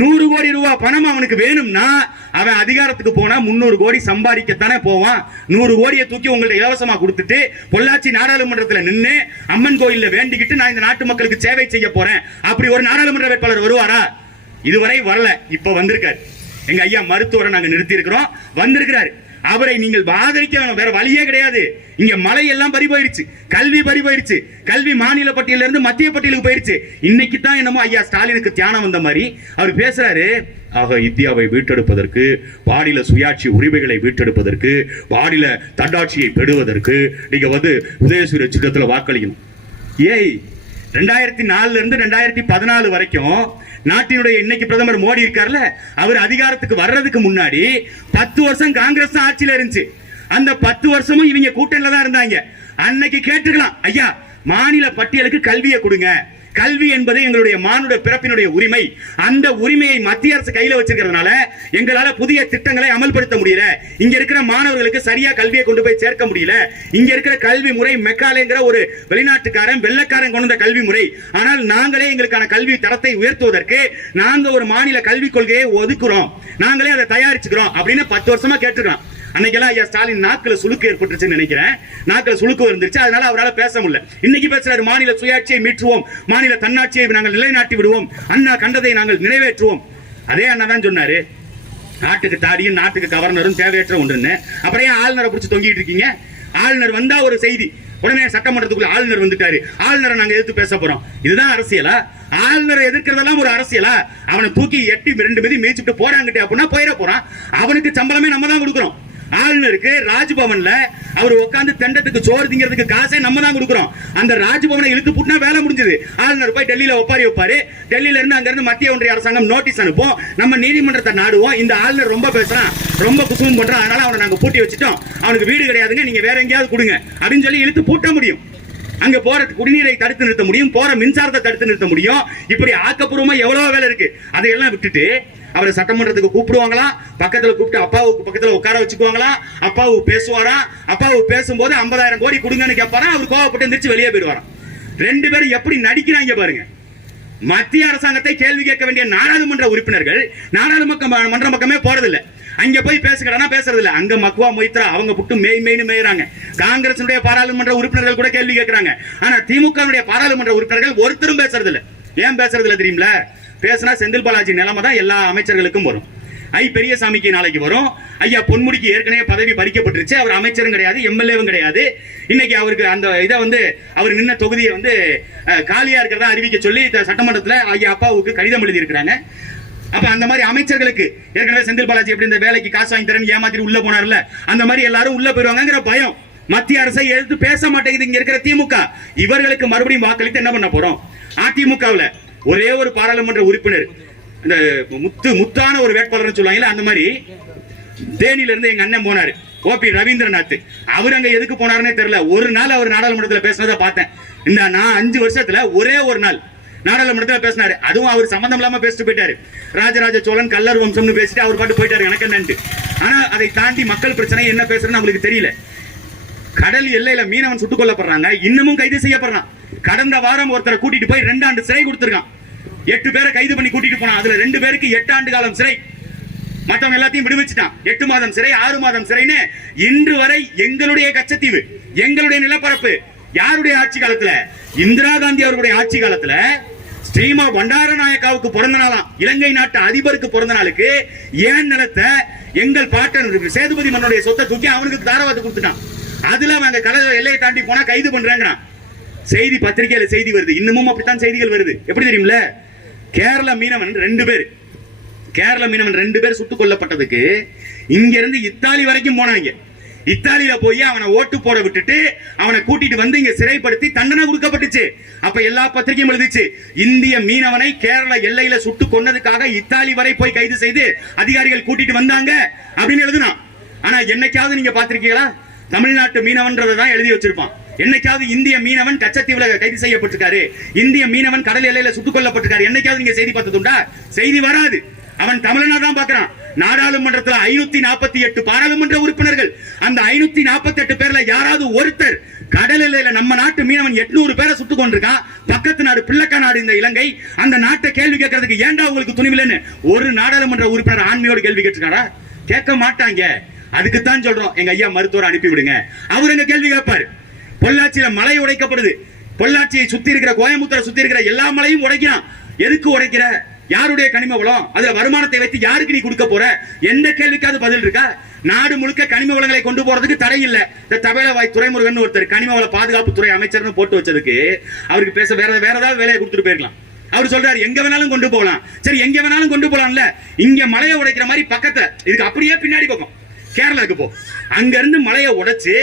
100 கோடி ரூபாய் பணம் அவனுக்கு வேணும்னா அவன் அதிகாரத்துக்கு போனா 300 கோடி சம்பாதிக்கத்தானே போவான். 100 கோடியை தூக்கி உங்கள்ட்ட இலவசமா கொடுத்துட்டு பொள்ளாச்சி நாடாளுமன்றத்தில் நின்று அம்மன் கோயில்ல வேண்டிக்கிட்டு நான் இந்த நாட்டு மக்களுக்கு சேவை செய்ய போறேன் அப்படி ஒரு நாடாளுமன்ற வேட்பாளர் வருவாரா? இதுவரை வரல. இப்ப வந்திருக்காரு எங்க ஐயா மருத்துவரை நாங்க நிறுத்தி இருக்கிறோம், வந்திருக்கிறாரு. அவரை நீங்கள் ஆதரிக்க வேற வழியே கிடையாது. இங்க மலை எல்லாம் பறி போயிடுச்சு, கல்வி பறி போயிடுச்சு, கல்வி மாநில பட்டியல இருந்து மத்திய பட்டியலுக்கு போயிடுச்சு. இன்னைக்கு தான் என்னமோ ஐயா ஸ்டாலினுக்கு தியானம் வந்த மாதிரி அவர் பேசுறாரு. ஆக இந்தியாவை மீட்டெடுப்பதற்கு, பாடியில சுயாட்சி உரிமைகளை மீட்டெடுப்பதற்கு, பாடியில தன்னாட்சியை பெறுவதற்கு நீங்க உதயசூரிய சின்னத்துல வாக்களிக்கணும். ஏய், 2004 இருந்து 2014 வரைக்கும் நாட்டினுடைய இன்னைக்கு பிரதமர் மோடி இருக்கார்ல, அவர் அதிகாரத்துக்கு வர்றதுக்கு முன்னாடி 10 வருஷம் காங்கிரஸ் ஆட்சியில இருந்துச்சு. அந்த 10 வருஷமும் இவங்க கூட்டணியில தான் இருந்தாங்க. அன்னைக்கு கேட்டுக்கலாம், ஐயா மாநில பட்டியலுக்கு கல்வியை கொடுங்க, கல்வி என்பது எங்களுடைய மானுட பிறப்பினுடைய உரிமை, அந்த உரிமையை மத்திய அரசு கையில வச்சிருக்கிறதுனால எங்களால புதிய திட்டங்களை அமல்படுத்த முடியல, இங்க இருக்கிற மாணவர்களுக்கு சரியா கல்வியை கொண்டு போய் சேர்க்க முடியல, இங்க இருக்கிற கல்வி முறை மெக்காலேங்கிற ஒரு வெளிநாட்டுக்காரன் வெள்ளக்காரன் கொண்ட கல்வி முறை, ஆனால் நாங்களே எங்களுக்கான கல்வி தரத்தை உயர்த்துவதற்கு நாங்க ஒரு மாநில கல்விக் கொள்கையை ஒதுக்குறோம், நாங்களே அதை தயாரிச்சுக்கிறோம் அப்படின்னு 10 வருஷமா கேட்டுக்கிறோம். அன்னைக்கெல்லாம் ஐயா ஸ்டாலின் நாக்குல சுளுக்கு ஏற்பட்டுச்சுன்னு நினைக்கிறேன், நாக்குல சுளுக்கு வந்துருச்சு, அதனால அவரால் பேச முடியல. இன்னைக்கு பேசுறாரு, மாநில சுயாட்சியை மீட்டுவோம், மாநில தன்னாட்சியை நாங்கள் நிலைநாட்டி விடுவோம், அண்ணா கண்டதை நாங்கள் நிறைவேற்றுவோம். அதே அண்ணா தான் சொன்னாரு, நாட்டுக்கு தாடியும் நாட்டுக்கு கவர்னரும் தேவையற்ற ஒன்றுன்னு. அப்புறம் ஏன் ஆளுநரை பிடிச்சி தொங்கிட்டு இருக்கீங்க? ஆளுநர் வந்தா ஒரு செய்தி, உடனே சட்டமன்றத்துக்குள்ள ஆளுநர் வந்துட்டாரு, ஆளுநரை நாங்க எதிர்த்து பேச போறோம். இதுதான் அரசியலா? ஆளுநரை எதிர்க்கிறதெல்லாம் ஒரு அரசியலா? அவனை தூக்கி எட்டி 2 மிதி மேய்ச்சிட்டு போறாங்கிட்டே அப்படின்னா போயிட போறான். அவனுக்கு சம்பளமே நம்ம தான் கொடுக்கிறோம். ஆளுநருக்கு ராஜ்பவன்ல அவர் உட்கார்ந்து தெண்டத்துக்கு சோறு திங்கிறதுக்கு காசே நம்ம தான் கொடுக்குறோம். அந்த ராஜ்பவனை இழுத்து புட்டினா வேலை முடிஞ்சது. ஆளுநர் போய் டெல்லியில ஒப்பாரி வைப்பாரு. டெல்லியில இருந்து அங்க இருந்து மத்திய ஒன்றிய அரசாங்கம் நோட்டீஸ் அனுப்பும். நம்ம நீதிமன்றத்தை நாடுவோம். இந்த ஆளுநர் ரொம்ப பேசுறான், ரொம்ப குசும் பண்றான், அதனால அவனை நாங்க பூட்டி வச்சுட்டோம், அவனுக்கு வீடு கிடையாதுங்க, நீங்க வேற எங்கேயாவது கொடுங்க அப்படின்னு சொல்லி இழுத்து பூட்ட முடியும். அங்க போற குடிநீரை தடுத்து நிறுத்த முடியும், போற மின்சாரத்தை தடுத்து நிறுத்த முடியும். இப்படி ஆக்கப்பூர்வமா எவ்வளவு வேலை இருக்கு. அதையெல்லாம் விட்டுட்டு அவரை சட்டமன்றத்துக்கு கூப்பிடுவாங்களா, பக்கத்துல கூப்பிட்டு அப்பாவுக்கு பக்கத்துல உட்கார வச்சுக்குவாங்களா, அப்பாவுக்கு பேசுவாரா, அப்பாவுக்கு பேசும்போது 50,000 கோடி கொடுங்கன்னு கேட்பாரா, அவர் கோவப்பட்டு எந்திரிச்சு வெளியே போயிடுவாராம். ரெண்டு பேரும் எப்படி நடிக்கிறாங்க பாருங்க. மத்திய அரசாங்கத்தை கேள்வி கேட்க வேண்டிய நாடாளுமன்ற உறுப்பினர்கள் நாடாளுமன்ற பக்கமே போறதில்லை. அங்க போய் பேசுகிறனா பேசுறது இல்ல. அங்க மக்குவா மொய்த்ரா அவங்க புட்டு மேய்னு மேய்றாங்க. காங்கிரஸ் பாராளுமன்ற உறுப்பினர்கள் கூட கேள்வி கேட்கிறாங்க. ஆனா திமுக பாராளுமன்ற உறுப்பினர்கள் ஒருத்தரும் பேசுறது இல்ல. ஏன் பேசுறது இல்ல தெரியுங்களா? பேசினா செந்தில் பாலாஜி நிலைமை தான் எல்லா அமைச்சர்களுக்கும் வரும். பெரியசாமிக்கு நாளைக்கு வரும். ஐயா பொன்முடிக்கு ஏற்கனவே பதவி பறிக்கப்பட்டுருச்சு. அவர் அமைச்சரும் கிடையாது, எம்எல்ஏவும் கிடையாது. இன்னைக்கு அவருக்கு அந்த இதை அவர் நின்ன தொகுதியை காலியா இருக்கிறதா அறிவிக்க சொல்லி சட்டமன்றத்தில் ஐயா அப்பாவுக்கு கடிதம் எழுதி இருக்கிறாங்க. அப்ப அந்த மாதிரி அமைச்சர்களுக்கு ஏற்கனவே செந்தில் பாலாஜி எப்படி இந்த வேலைக்கு காசு வாங்கி தரேன் ஏமாத்திட்டு உள்ள போனார்ல, அந்த மாதிரி எல்லாரும் உள்ள போயிருவாங்கிற பயம். மத்திய அரசை எதிர்த்து பேச மாட்டேங்குது இங்க இருக்கிற திமுக. இவர்களுக்கு மறுபடியும் வாக்களித்து என்ன பண்ண போறோம்? அதிமுகவில் ஒரே ஒரு பாராளுமன்ற உறுப்பினர், இந்த முத்தான ஒரு வேட்பாளர் சொல்லுவாங்கல்ல, அந்த மாதிரி தேனியில இருந்து எங்க அண்ணன் போனாரு, ஓபி ரவீந்திரநாத். அவர் அங்க எதுக்கு போனாருன்னே தெரியல. ஒரு நாள் அவர் நாடாளுமன்றத்தில் பேசினதை பார்த்தேன். இந்த நான் 5 வருஷத்துல ஒரே ஒரு நாள் நாடாளுமன்றத்தில் பேசினாரு. அதுவும் அவர் சம்பந்தம் இல்லாம பேசிட்டு போயிட்டாரு. ராஜராஜ சோழன் கல்லர் வம்சம்னு பேசிட்டு அவர் பாட்டு போயிட்டாரு. எனக்கு என்னன்னு. ஆனா அதை தாண்டி மக்கள் பிரச்சனை என்ன பேசுறதுன்னு அவங்களுக்கு தெரியல. கடல் எல்லையில மீனவன் சுட்டுக் கொல்லப்படுறாங்க, இன்னமும் கைது செய்யப்படுறான். கடந்த வாரம் ஒருத்தரை கூட்டிட்டு போய் 2 ஆண்டு சிறை கொடுத்திருக்கான். 8 பேரை கைது பண்ணி கூட்டிட்டு போனான். அதுல 2 பேருக்கு 8 ஆண்டு காலம் சிறை, மற்றவங்க எல்லாத்தையும் விடுவிச்சுட்டான். 8 மாதம் சிறை, 6 மாதம் சிறைன்னு இன்று வரை எங்களுடைய கச்சத்தீவு, எங்களுடைய நிலப்பரப்பு யாருடைய ஆட்சி காலத்துல? இந்திரா காந்தி அவருடைய ஆட்சி காலத்துல ஸ்ரீமா பண்டாரநாயக்காவுக்கு பிறந்த நாளாம், இலங்கை நாட்டு அதிபருக்கு பிறந்த நாளுக்கு ஏன் நிலத்தை எங்கள் பாட்டன் சேதுபதி மன்னனுடைய சொத்தை தூக்கி அவனுக்கு தாராவாத்து கொடுத்துட்டான். அதுல அவங்க கடல் எல்லையை தாண்டி போனா கைது பண்றாங்கிறான். செய்தி பத்திரிகையில செய்தி வருது, இன்னமும் அப்படித்தான் செய்திகள் வருது. எப்படி தெரியுமில்ல? கேரள மீனவன் 2 பேர் சுட்டுக் கொல்லப்பட்டதுக்கு இங்க இருந்து இத்தாலி வரைக்கும் போனாங்க. இத்தாலியில போய் அவனை ஓட்டு போட விட்டுட்டு அவனை கூட்டிட்டு வந்து இங்க சிறைப்படுத்தி தண்டனை கொடுக்கப்பட்டுச்சு. அப்ப எல்லா பத்திரிகையும் எழுதிச்சு, இந்திய மீனவனை கேரள எல்லையில சுட்டு கொன்னதுக்காக இத்தாலி வரை போய் கைது செய்து அதிகாரிகள் கூட்டிட்டு வந்தாங்க அப்படின்னு எழுதுனா. ஆனா என்னைக்காவது நீங்க பாத்திருக்கீங்களா? தமிழ்நாட்டு மீனவன்றதான் எழுதி வச்சிருப்பான். என்னைக்காவது இந்திய மீனவன் கச்சத்தீவுல கைது செய்யப்பட்டிருக்காரு, இந்திய மீனவன் கடல் எல்லையில சுட்டுக் கொல்லப்பட்டிருக்காரு, என்னைக்காவது நீங்க செய்தி பார்த்ததுண்டா? செய்தி வராது. அவன் தமிழனா தான் பாக்குறான். நாடாளுமன்றத்தில் 548 பாராளுமன்ற உறுப்பினர்கள், அந்த 548 பேர்ல யாராவது ஒருத்தர் கடல் எல்லையில நம்ம நாட்டு மீனவன் 800 பேரை சுட்டுக் கொண்டிருக்கான், பக்கத்து நாடு பிள்ளக்கா நாடு இந்த இலங்கை, அந்த நாட்டை கேள்வி கேட்கறதுக்கு ஏன்டா உங்களுக்கு துணிவில்லைன்னு ஒரு நாடாளுமன்ற உறுப்பினர் ஆண்மையோடு கேள்வி கேட்டிருக்காரா? கேட்க மாட்டாங்க. அதுக்குத்தான் சொல்றோம், எங்க ஐயா மருத்துவர் அனுப்பி விடுங்க, அவர் எங்க கேள்வி கேட்பாரு. பொள்ளாச்சியில மலை உடைக்கப்படுது. பொள்ளாச்சியை சுத்தி இருக்கிற, கோயம்புத்தூரை சுத்தி இருக்கிற எல்லா மலையும் உடைக்கிறான். எதுக்கு உடைக்கிற? யாருடைய கனிம வளம்? அதுல வருமானத்தை வைத்து யாருக்கு நீ கொடுக்க போற? எந்த கேள்விக்காவது பதில் இருக்கா? நாடு முழுக்க கனிம வளங்களை கொண்டு போறதுக்கு தடை இல்ல. இந்த தபேலவாய் துரைமுருகன் ஒருத்தர் கனிம வள பாதுகாப்பு துறை அமைச்சர்னு போட்டு வச்சதுக்கு அவருக்கு பேச வேற ஏதாவது வேலையை கொடுத்துட்டு போயிருக்கலாம். அவர் சொல்றாரு எங்க வேணாலும் கொண்டு போகலாம். சரி, எங்க வேணாலும் கொண்டு போலாம்ல. இங்க மலையை உடைக்கிற மாதிரி பக்கத்துல இதுக்கு அப்படியே பின்னாடி பக்கம் கேரளாக்கு போ. அங்க இருந்து மலையை உடைச்சு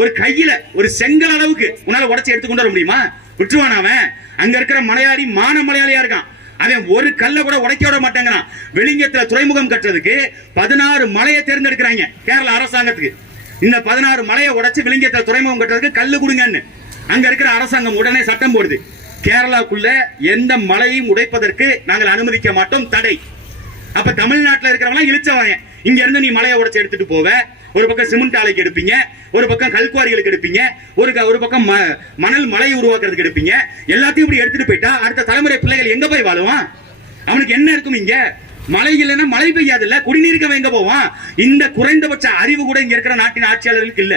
ஒரு கையில ஒரு செங்கல் அளவுக்கு உன்னால உடைச்சு எடுத்து கொண்டு வர முடியுமா? விட்டுருவான் அவன். அங்க இருக்கிற மலையாளி மலையாளியா இருக்கான். அவன் ஒரு கல்ல கூட உடைக்க விட மாட்டேங்கிறான். வெளிங்கத்துல துறைமுகம் கட்டுறதுக்கு 16 மலையை தேர்ந்தெடுக்கிறாங்க கேரள அரசாங்கத்துக்கு. இந்த 16 மலையை உடைச்சு வெளிங்கத்துல துறைமுகம் கட்டுறதுக்கு கல்லு கொடுங்கன்னு அங்க இருக்கிற அரசாங்கம் உடனே சட்டம் போடுது. கேரளாக்குள்ள எந்த மலையும் உடைப்பதற்கு நாங்கள் அனுமதிக்க மாட்டோம், தடை. அப்ப தமிழ்நாட்டில் இருக்கிறவங்க இழிச்சவாங்க. இங்க இருந்து நீ மலையை உடைச்சு எடுத்துட்டு போவ, ஒரு பக்கம் சிமெண்ட் ஆலைக்கு எடுப்பீங்க, ஒரு பக்கம் கல்குவாரிகளுக்கு எடுப்பீங்க, ஒரு பக்கம் மணல் மலை உருவாக்குறதுக்கு எடுப்பீங்க. எல்லாத்தையும் இப்படி எடுத்துட்டு போயிட்டா அடுத்த தலைமுறை பிள்ளைகள் எங்க போய் வாழுவான்? அவனுக்கு என்ன இருக்கும்? இங்க மழை இல்லைன்னா மழை பெய்யாது இல்ல, குடிநீருக்கு எங்க போவான்? இந்த குறைந்தபட்ச அறிவு கூட இங்க இருக்கிற நாட்டின் ஆட்சியாளர்களுக்கு இல்ல.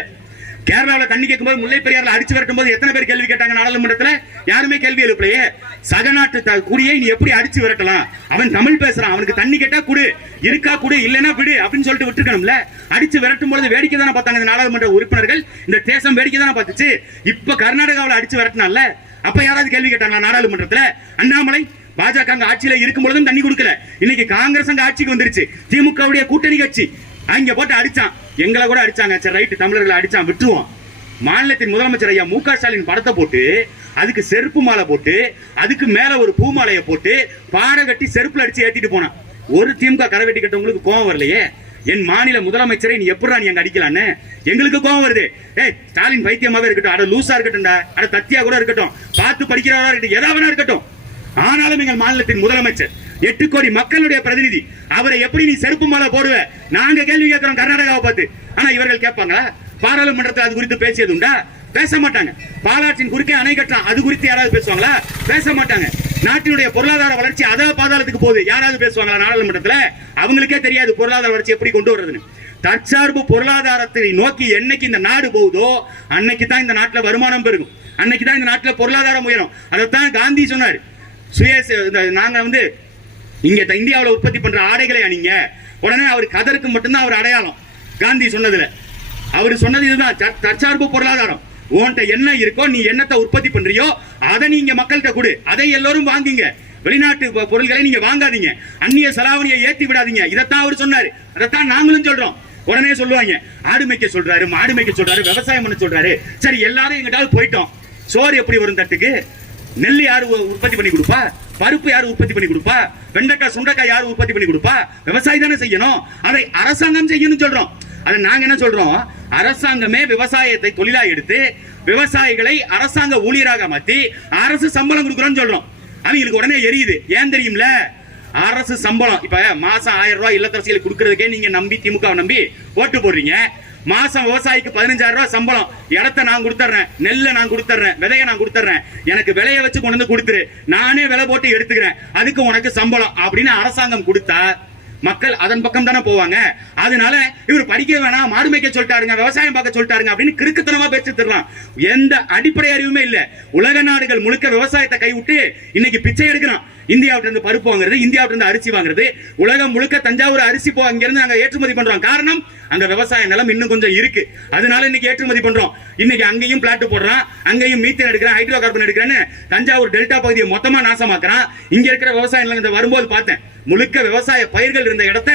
கேரளாவில் தண்ணி கேட்கும்போது முல்லை பெரியாறுல அடிச்சு வரட்டும் போது எத்தனை பேர் கேள்வி கேட்டாங்க நாடாளுமன்றத்தில்? யாருமே கேள்வி எழுப்பலையே. சகநாட்டு குடியை நீ எப்படி அடிச்சு விரட்டலாம்? அவன் தமிழ் பேசுறான், அவனுக்கு தண்ணி கேட்டா குடு, இருக்கா குடு, இல்லைன்னா விடு அப்படின்னு சொல்லிட்டு விட்டுருக்கணும்ல. அடிச்சு விரட்டும் பொழுது வேடிக்கை தானே பார்த்தாங்க இந்த நாடாளுமன்ற உறுப்பினர்கள். இந்த தேசம் வேடிக்கை தானே பார்த்துச்சு. இப்ப கர்நாடகாவில் அடிச்சு விரட்டினால அப்ப யாராவது கேள்வி கேட்டாங்க நாடாளுமன்றத்துல? அண்ணாமலை பாஜக அங்க ஆட்சியில இருக்கும் பொழுதும் தண்ணி கொடுக்கல. இன்னைக்கு காங்கிரஸ் அங்க ஆட்சிக்கு வந்துருச்சு, திமுகவுடைய கூட்டணி கட்சி அங்க போட்டு அடிச்சான். எங்களை கூட அடிச்சாங்க, சரி ரைட்டு தமிழர்களை அடிச்சான் விட்டுருவோம். மாநிலத்தின் முதலமைச்சர் ஐயா மு க ஸ்டாலின் படத்தை போட்டு அதுக்கு செருப்பு மாலை போட்டு அதுக்கு மேல ஒரு பூ மாலையை போட்டு பாட கட்டி செருப்புல அடிச்சு ஏத்திட்டு போனான். ஒரு திமுக கரவெட்டி கட்டவங்களுக்கு கோவம் வரலையே? என் மாநில முதலமைச்சரை நீ எப்படா நீ அங்க அடிக்கலான்னு எங்களுக்கு கோவம் வருது. ஸ்டாலின் பைத்தியமாவே இருக்கட்டும், அட லூசா இருக்கட்டும்டா, அட தத்தியா கூட இருக்கட்டும், பார்த்து படிக்கிறவரா இருக்கட்டும், எதாவது இருக்கட்டும், ஆனாலும் எங்கள் மாநிலத்தின் முதலமைச்சர் 8 கோடி மக்களுடைய பிரதிநிதி, அவரை எப்படி நீ செருப்பு மாலை போடுவ? நாங்க கேள்வி கேட்கிறோம் கர்நாடகாவை பார்த்து. ஆனா இவர்கள் கேட்பாங்களா? பாராளுமன்றத்தில் அது குறித்து பேசியது உண்டா? பேச மாட்டாங்க. பாலாற்றின் குறுக்கே அணை கட்டலாம், அது குறித்து யாராவது பேசுவாங்களா? பேச மாட்டாங்க. நாட்டினுடைய பொருளாதார வளர்ச்சி அதா பாதாளத்துக்கு போகுது, யாராவது பேசுவாங்களா நாடாளுமன்றத்தில்? அவங்களுக்கே தெரியாது பொருளாதார வளர்ச்சி எப்படி கொண்டு வர்றதுன்னு. தற்சார்பு பொருளாதாரத்தை நோக்கி என்னைக்கு இந்த நாடு போகுதோ அன்னைக்கு தான் இந்த நாட்டில் வருமானம் பெருகும், அன்னைக்கு தான் இந்த நாட்டில் பொருளாதாரம் உயரும். அதைத்தான் காந்தி சொன்னார். நாங்க இங்க இந்தியாவில் உற்பத்தி பண்ற ஆடைகளை அணிங்க, உடனே அவர் கதருக்கு மட்டும்தான் அவர் அடையாளம். காந்தி சொன்னதுல அவர் சொன்னது இதுதான், தற்சார்பு பொருளாதாரம். உன்கிட்ட என்ன இருக்கோ, நீ என்னத்தை உற்பத்தி பண்றியோ அதை நீங்க மக்கள்கிட்ட கொடு, அதை எல்லோரும் வாங்குங்க, வெளிநாட்டு பொருட்களை நீங்க வாங்காதீங்க, அந்நிய செலாவணியை ஏத்தி விடாதீங்க. இதைத்தான் அவர் சொன்னாரு, அதைத்தான் நாங்களும் சொல்றோம். உடனே சொல்லுவாங்க ஆடு மேய்க்க சொல்றாரு, மாடு மேய்க்க சொல்றாரு, விவசாயம் பண்ண சொல்றாரு. சரி, எல்லாரும் எங்கிட்டாவது போயிட்டோம், சோறு எப்படி வரும் தட்டுக்கு? நெல் யாரு உற்பத்தி பண்ணி கொடுப்பா? பருப்பு யாரு உற்பத்தி பண்ணி கொடுப்பா? வெண்டைக்காய் சுண்டைக்காய் யாரு உற்பத்தி பண்ணி கொடுப்பா? விவசாயி தானே செய்யணும், அதை அரசாங்கம் செய்யணும் சொல்றோம். அதை நாங்க என்ன சொல்றோம், அரசாங்கமே விவசாயத்தை தொழிலாக எடுத்து விவசாயிகளை அரசாங்க ஊழியராக மாத்தி அரசு சம்பளம் கொடுக்குறோம்னு சொல்றோம். அவங்களுக்கு உடனே எரியுது. ஏன் தெரியும்ல? அரசு சம்பளம் இப்ப மாசம் 1000 ரூபாய் இல்லத்தரசிகளுக்கு கொடுக்கறதுக்கே நீங்க நம்பி திமுக நம்பி ஓட்டு போடுறீங்க. மாசம் விவசாயிக்கு 15000 ரூபாய் சம்பளம், இடத்தை நான் கொடுத்துறேன், நெல்லை நான் கொடுத்துறேன், விதையை நான் கொடுத்துறேன், எனக்கு விலையை வச்சு கொண்டு வந்து கொடுத்துரு, நானே விலை போட்டு எடுத்துக்கிறேன், அதுக்கு உனக்கு சம்பளம் அப்படின்னு அரசாங்கம் கொடுத்தா மக்கள் அதன் பக்கம் தானே போவாங்க. அதனால இவர் படிக்க வேணாம், மாடு மேய்க்க சொல்லிட்டாருங்க, விவசாயம் பார்க்க சொல்லிட்டாருங்க அப்படின்னு கிறுக்குத்தனமா பேச்சு தரலாம். எந்த அடிப்படை அறிவுமே இல்ல. உலக நாடுகள் முழுக்க விவசாயத்தை கைவிட்டு இன்னைக்கு பிச்சை எடுக்கிறான். இந்தியாவில இருந்து பருப்பு வாங்குறது, இந்தியாவில இருந்து அரிசி வாங்குறது, உலகம் முழுக்க தஞ்சாவூர் அரிசி அங்க இருந்து நாங்க ஏற்றுமதி பண்றோம். காரணம், அங்க விவசாய நிலம் இன்னும் கொஞ்சம் இருக்கு, அதனால இன்னைக்கு ஏற்றுமதி பண்றோம். இன்னைக்கு அங்கேயும் பிளாட் போடுறான், அங்கேயும் மீத்தேன் எடுக்கிறேன், ஹைட்ரோ கார்பன் எடுக்கிறேன்னு தஞ்சாவூர் டெல்டா பகுதியை மொத்தமா நாசமாக்குறான். இங்க இருக்கிற விவசாய நிலம் வரும்போது பார்த்தேன், முழுக்க விவசாய பயிர்கள் இருந்த இடத்த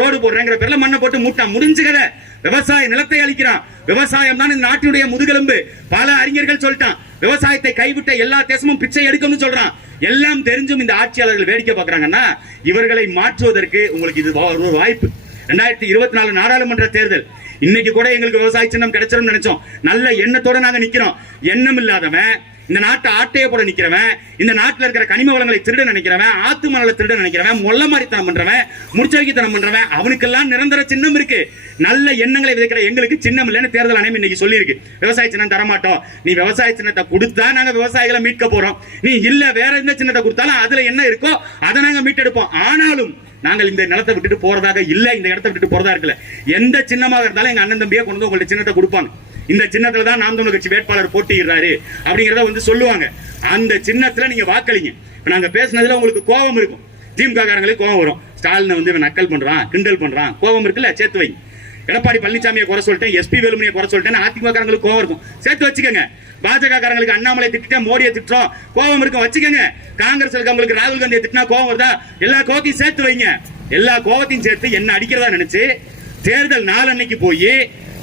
ரோடு போடுறேங்கிற பேர்ல மண்ணை போட்டு மூட்டா முடிஞ்சுக்கத விவசாய நிலத்தை அளிக்கிறான். விவசாயம் தான் இந்த நாட்டினுடைய முதுகெலும்பு. பல அறிஞர்கள் சொல்லிட்டான், விவசாயத்தை கைவிட்ட எல்லா தேசமும் பிச்சை எடுக்கும்னு சொல்றான். எல்லாம் தெரிஞ்சும் இந்த ஆட்சியாளர்கள் வேடிக்கை பார்க்கறாங்கன்னா, இவர்களை மாற்றுவதற்கு உங்களுக்கு இது ஒரு வாய்ப்பு. 2024 நாடாளுமன்ற தேர்தல், இன்னைக்கு கூட எங்களுக்கு விவசாய சின்னம் கிடைச்சிரும் நினைச்சோம். நல்ல எண்ணத்தோட நாங்க நிக்கிறோம். எண்ணம் இல்லாதவன், இந்த நாட்டை ஆட்டையை போட நிக்கிறவன், இந்த நாட்டில் இருக்கிற கனிம வளங்களை திருட நினைக்கிறவன், ஆத்து மணலை திருட நினைக்கிறவன், மொல்ல மாதிரித்தனம் பண்றவன், முடிச்சவைத்தனம் பண்றவன், அவனுக்கெல்லாம் நிரந்தர சின்னம் இருக்கு. நல்ல எண்ணங்களை விதைக்கிற எங்களுக்கு சின்னம் இல்லைன்னு தேர்தல் ஆணையம் இன்னைக்கு சொல்லி இருக்கு. விவசாய சின்னம் தரமாட்டோம், நீ விவசாய சின்னத்தை கொடுத்தா நாங்க விவசாயிகளை மீட்க போறோம், நீ இல்ல வேற எந்த சின்னத்தை கொடுத்தாலும் அதுல என்ன இருக்கோ அதை நாங்க மீட்டெடுப்போம். ஆனாலும் நாங்கள் இந்த நிலத்தை விட்டுட்டு போறதாக இல்ல, இந்த இடத்தை விட்டுட்டு போறதா இருக்கல. எந்த சின்னமாக இருந்தாலும் எங்க அண்ணன் தம்பியை கொண்டு உங்கள்ட்ட சின்னத்தை கொடுப்பாங்க. இந்த சின்னத்துல தான் நாம் தமிழர் கட்சி வேட்பாளர் போட்டியிடுறாரு அப்படிங்கறத சொல்லுவாங்க. அந்த சின்னத்துல நீங்க வாக்களிங்க. நாங்க பேசினதுல உங்களுக்கு கோபம் இருக்கும், திமுக காரங்களுக்கு கோபம் வரும். ஸ்டாலினை நக்கல் பண்றான், கிண்டல் பண்றான், கோபம் இருக்குல்ல, சேர்த்து வைங்க. எடப்பாடி பழனிசாமியை குறை சொல்லிட்டேன், எஸ்பி வேலுமணியை குறை சொல்லிட்டேன், அதிமுக காரங்களுக்கு கோபம் இருக்கும், சேர்த்து வச்சுக்கோங்க. பாஜக காரங்களுக்கு அண்ணாமலை திட்டேன், மோடியை திட்டுறோம், கோபம் இருக்கும், வச்சுக்கோங்க. காங்கிரஸ் இருக்கவங்களுக்கு ராகுல் காந்தியை திட்டினா கோபம் வருதா? எல்லா கோபத்தையும் சேர்த்து வைங்க. எல்லா கோபத்தையும் சேர்த்து என்ன அடிக்கிறதா நினைச்சு தேர்தல் நாள் அன்னைக்கு போய்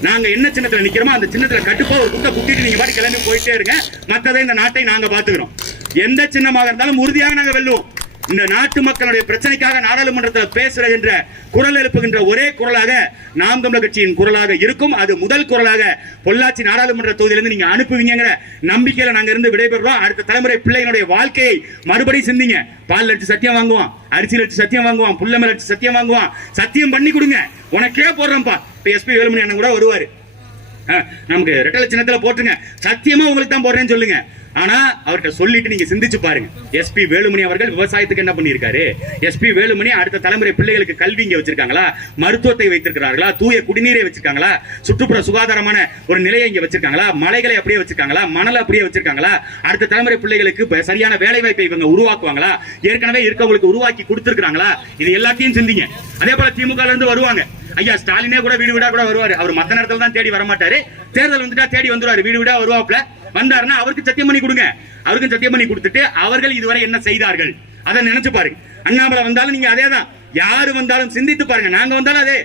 நாங்க என்ன சின்னத்துல நிக்கிறோமோ அந்த சின்னத்துல கட்டுப்பா ஒரு குட்டை குட்டிட்டு நீங்க பாட்டி கிளம்பி போயிட்டே இருங்க. மற்றதை இந்த நாட்டை நாங்க பாத்துக்கிறோம். எந்த சின்னமாக இருந்தாலும் உறுதியாக நாங்க வெல்லுவோம். இந்த நாட்டு மக்களுடைய பிரச்சனைக்காக நாடாளுமன்றத்தில் பேசுகின்ற குரல் எழுப்புகின்ற ஒரே குரலாக நாம் தமிழர் கட்சியின் குரலாக இருக்கும். அது முதல் குரலாக பொள்ளாச்சி நாடாளுமன்ற தொகுதியிலிருந்து நீங்க அனுப்புவீங்கிற நம்பிக்கையில நாங்க இருந்து விடைபெறுறோம். அடுத்த தலைமுறை பிள்ளைகளுடைய வாழ்க்கையை மறுபடியும் சிந்திங்க. பால் லட்சம் சத்தியம் வாங்குவான், அரிசி லட்சம் சத்தியம் வாங்குவான், புல்லமை லட்சம் சத்தியம் வாங்குவான். சத்தியம் பண்ணி கொடுங்க, உனக்கே போடுறோம்ப்பா. இப்ப எஸ்பி வேலுமணி அண்ணன் கூட வருவாரு, நமக்கு ரெட்டலை சின்னத்துல போட்டுருங்க, சத்தியமா உங்களுக்கு தான் போடுறேன்னு சொல்லுங்க. ஆனா அவர்கிட்ட சொல்லிட்டு நீங்க சிந்திச்சு பாருங்க. எஸ்பி வேலுமணி அவர்கள் விவசாயத்துக்கு என்ன பண்ணிருக்காரு? எஸ்பி வேலுமணி அடுத்த தலைமுறை பிள்ளைகளுக்கு கல்வி இங்க வச்சிருக்காங்களா? மருத்துவத்தை வைத்திருக்கிறார்களா? தூய குடிநீரை வச்சிருக்காங்களா? சுற்றுப்புற சுகாதாரமான ஒரு நிலையை இங்க வச்சிருக்காங்களா? மலைகளை அப்படியே வச்சிருக்காங்களா? மணலை அப்படியே வச்சிருக்காங்களா? அடுத்த தலைமுறை பிள்ளைகளுக்கு சரியான வேலை வாய்ப்பை இவங்க உருவாக்குவாங்களா? ஏற்கனவே இருக்கவங்களுக்கு உருவாக்கி கொடுத்திருக்காங்களா? இது எல்லாத்தையும் சிந்திங்க. அதே போல திமுக இருந்து வருவாங்க, ஐயா ஸ்டாலினே கூட வீடு வீடா கூட வருவாரு. அவர் மத்த நேரத்துல தான் தேடி வர மாட்டாரு, தேர்தல் வந்துட்டா தேடி வந்துருவாரு. வீடு வீடா வருவாப்ல. வந்தாருன்னா அவருக்கு சத்தியம் பண்ணி கொடுங்க. அவருக்கு சத்தியம் பண்ணி கொடுத்துட்டு அவர்கள் இதுவரை என்ன செய்தார்கள் அதை நினைச்சு பாருங்க. அண்ணாமலை வந்தாலும் நீங்க அதே தான், யாரு வந்தாலும் சிந்தித்து பாருங்க. நாங்க வந்தாலும் அதே,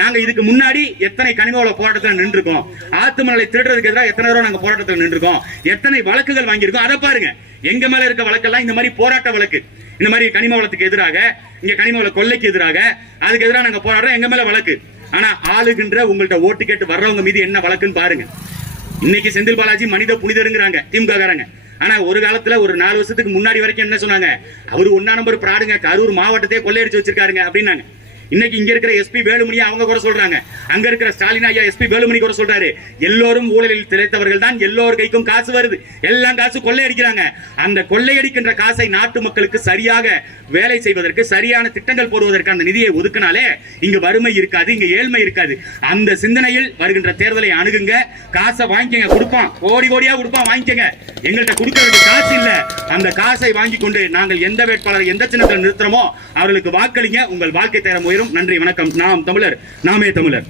நாங்க இதுக்கு முன்னாடி எத்தனை கனிம வள போராட்டத்தில் நின்றுருக்கோம், ஆத்து மணலை திருடுறதுக்கு எதிராக எத்தனை தடவை நாங்க போராட்டத்தில் நின்றுருக்கோம், எத்தனை வழக்குகள் வாங்கியிருக்கோம், அதை பாருங்க. எங்க மேல இருக்க வழக்கெல்லாம் இந்த மாதிரி போராட்ட வழக்கு, இந்த மாதிரி கனிம வளத்துக்கு எதிராக, இங்க கனிம வள கொள்ளைக்கு எதிராக, அதுக்கு எதிராக நாங்க போராடுறோம், எங்க மேல வழக்கு. ஆனா ஆளுகின்ற உங்கள்ட்ட ஓட்டு கேட்டு வர்றவங்க மீது என்ன வழக்குன்னு பாருங்க. இன்னைக்கு செந்தில் பாலாஜி மனித புனிதருங்கிறாங்க திமுக காரங்க. ஆனா ஒரு காலத்துல ஒரு 4 வருஷத்துக்கு முன்னாடி வரைக்கும் என்ன சொன்னாங்க, அவரு 1 நம்பர் பிராடுங்க, கரூர் மாவட்டத்தையே கொள்ளையடிச்சு வச்சிருக்காருங்க அப்படின்னாங்க. இன்னைக்கு இங்க இருக்கிற எஸ்பி வேலுமணியை அவங்க கூட சொல்றாங்க, அங்க இருக்கிற ஸ்டாலின் ஐயா எஸ்பி வேலுமணி கூட சொல்றாரு, எல்லோரும் ஊழலில் திளைத்தவர்கள் தான், எல்லோர் கைக்கும் காசு வருது, எல்லாம் காசு கொள்ளையடிக்கிறாங்க. அந்த கொள்ளையடிக்கின்ற காசை நாட்டு மக்களுக்கு சரியாக வேலை செய்வதற்கு, சரியான திட்டங்கள் போடுவதற்கு அந்த நிதியை ஒதுக்கினாலே இங்க வறுமை இருக்காது, இங்க ஏழ்மை இருக்காது. அந்த சிந்தனையில் வருகின்ற தேர்தலை அணுகுங்க, காசை வாங்கிக்கங்க, கொடுப்பான், கோடி கோடியா கொடுப்பான், வாங்கிக்கங்க. எங்கள்கிட்ட கொடுக்கறதுக்கு காசு இல்ல, அந்த காசை வாங்கி கொண்டு நாங்கள் எந்த வேட்பாளரை எந்த சின்னத்தில் நிறுத்துறோமோ அவர்களுக்கு வாக்களிங்க, உங்கள் வாழ்க்கை தரம் உயரும். நன்றி, வணக்கம். நாம் தமிழர், நாமே தமிழர்.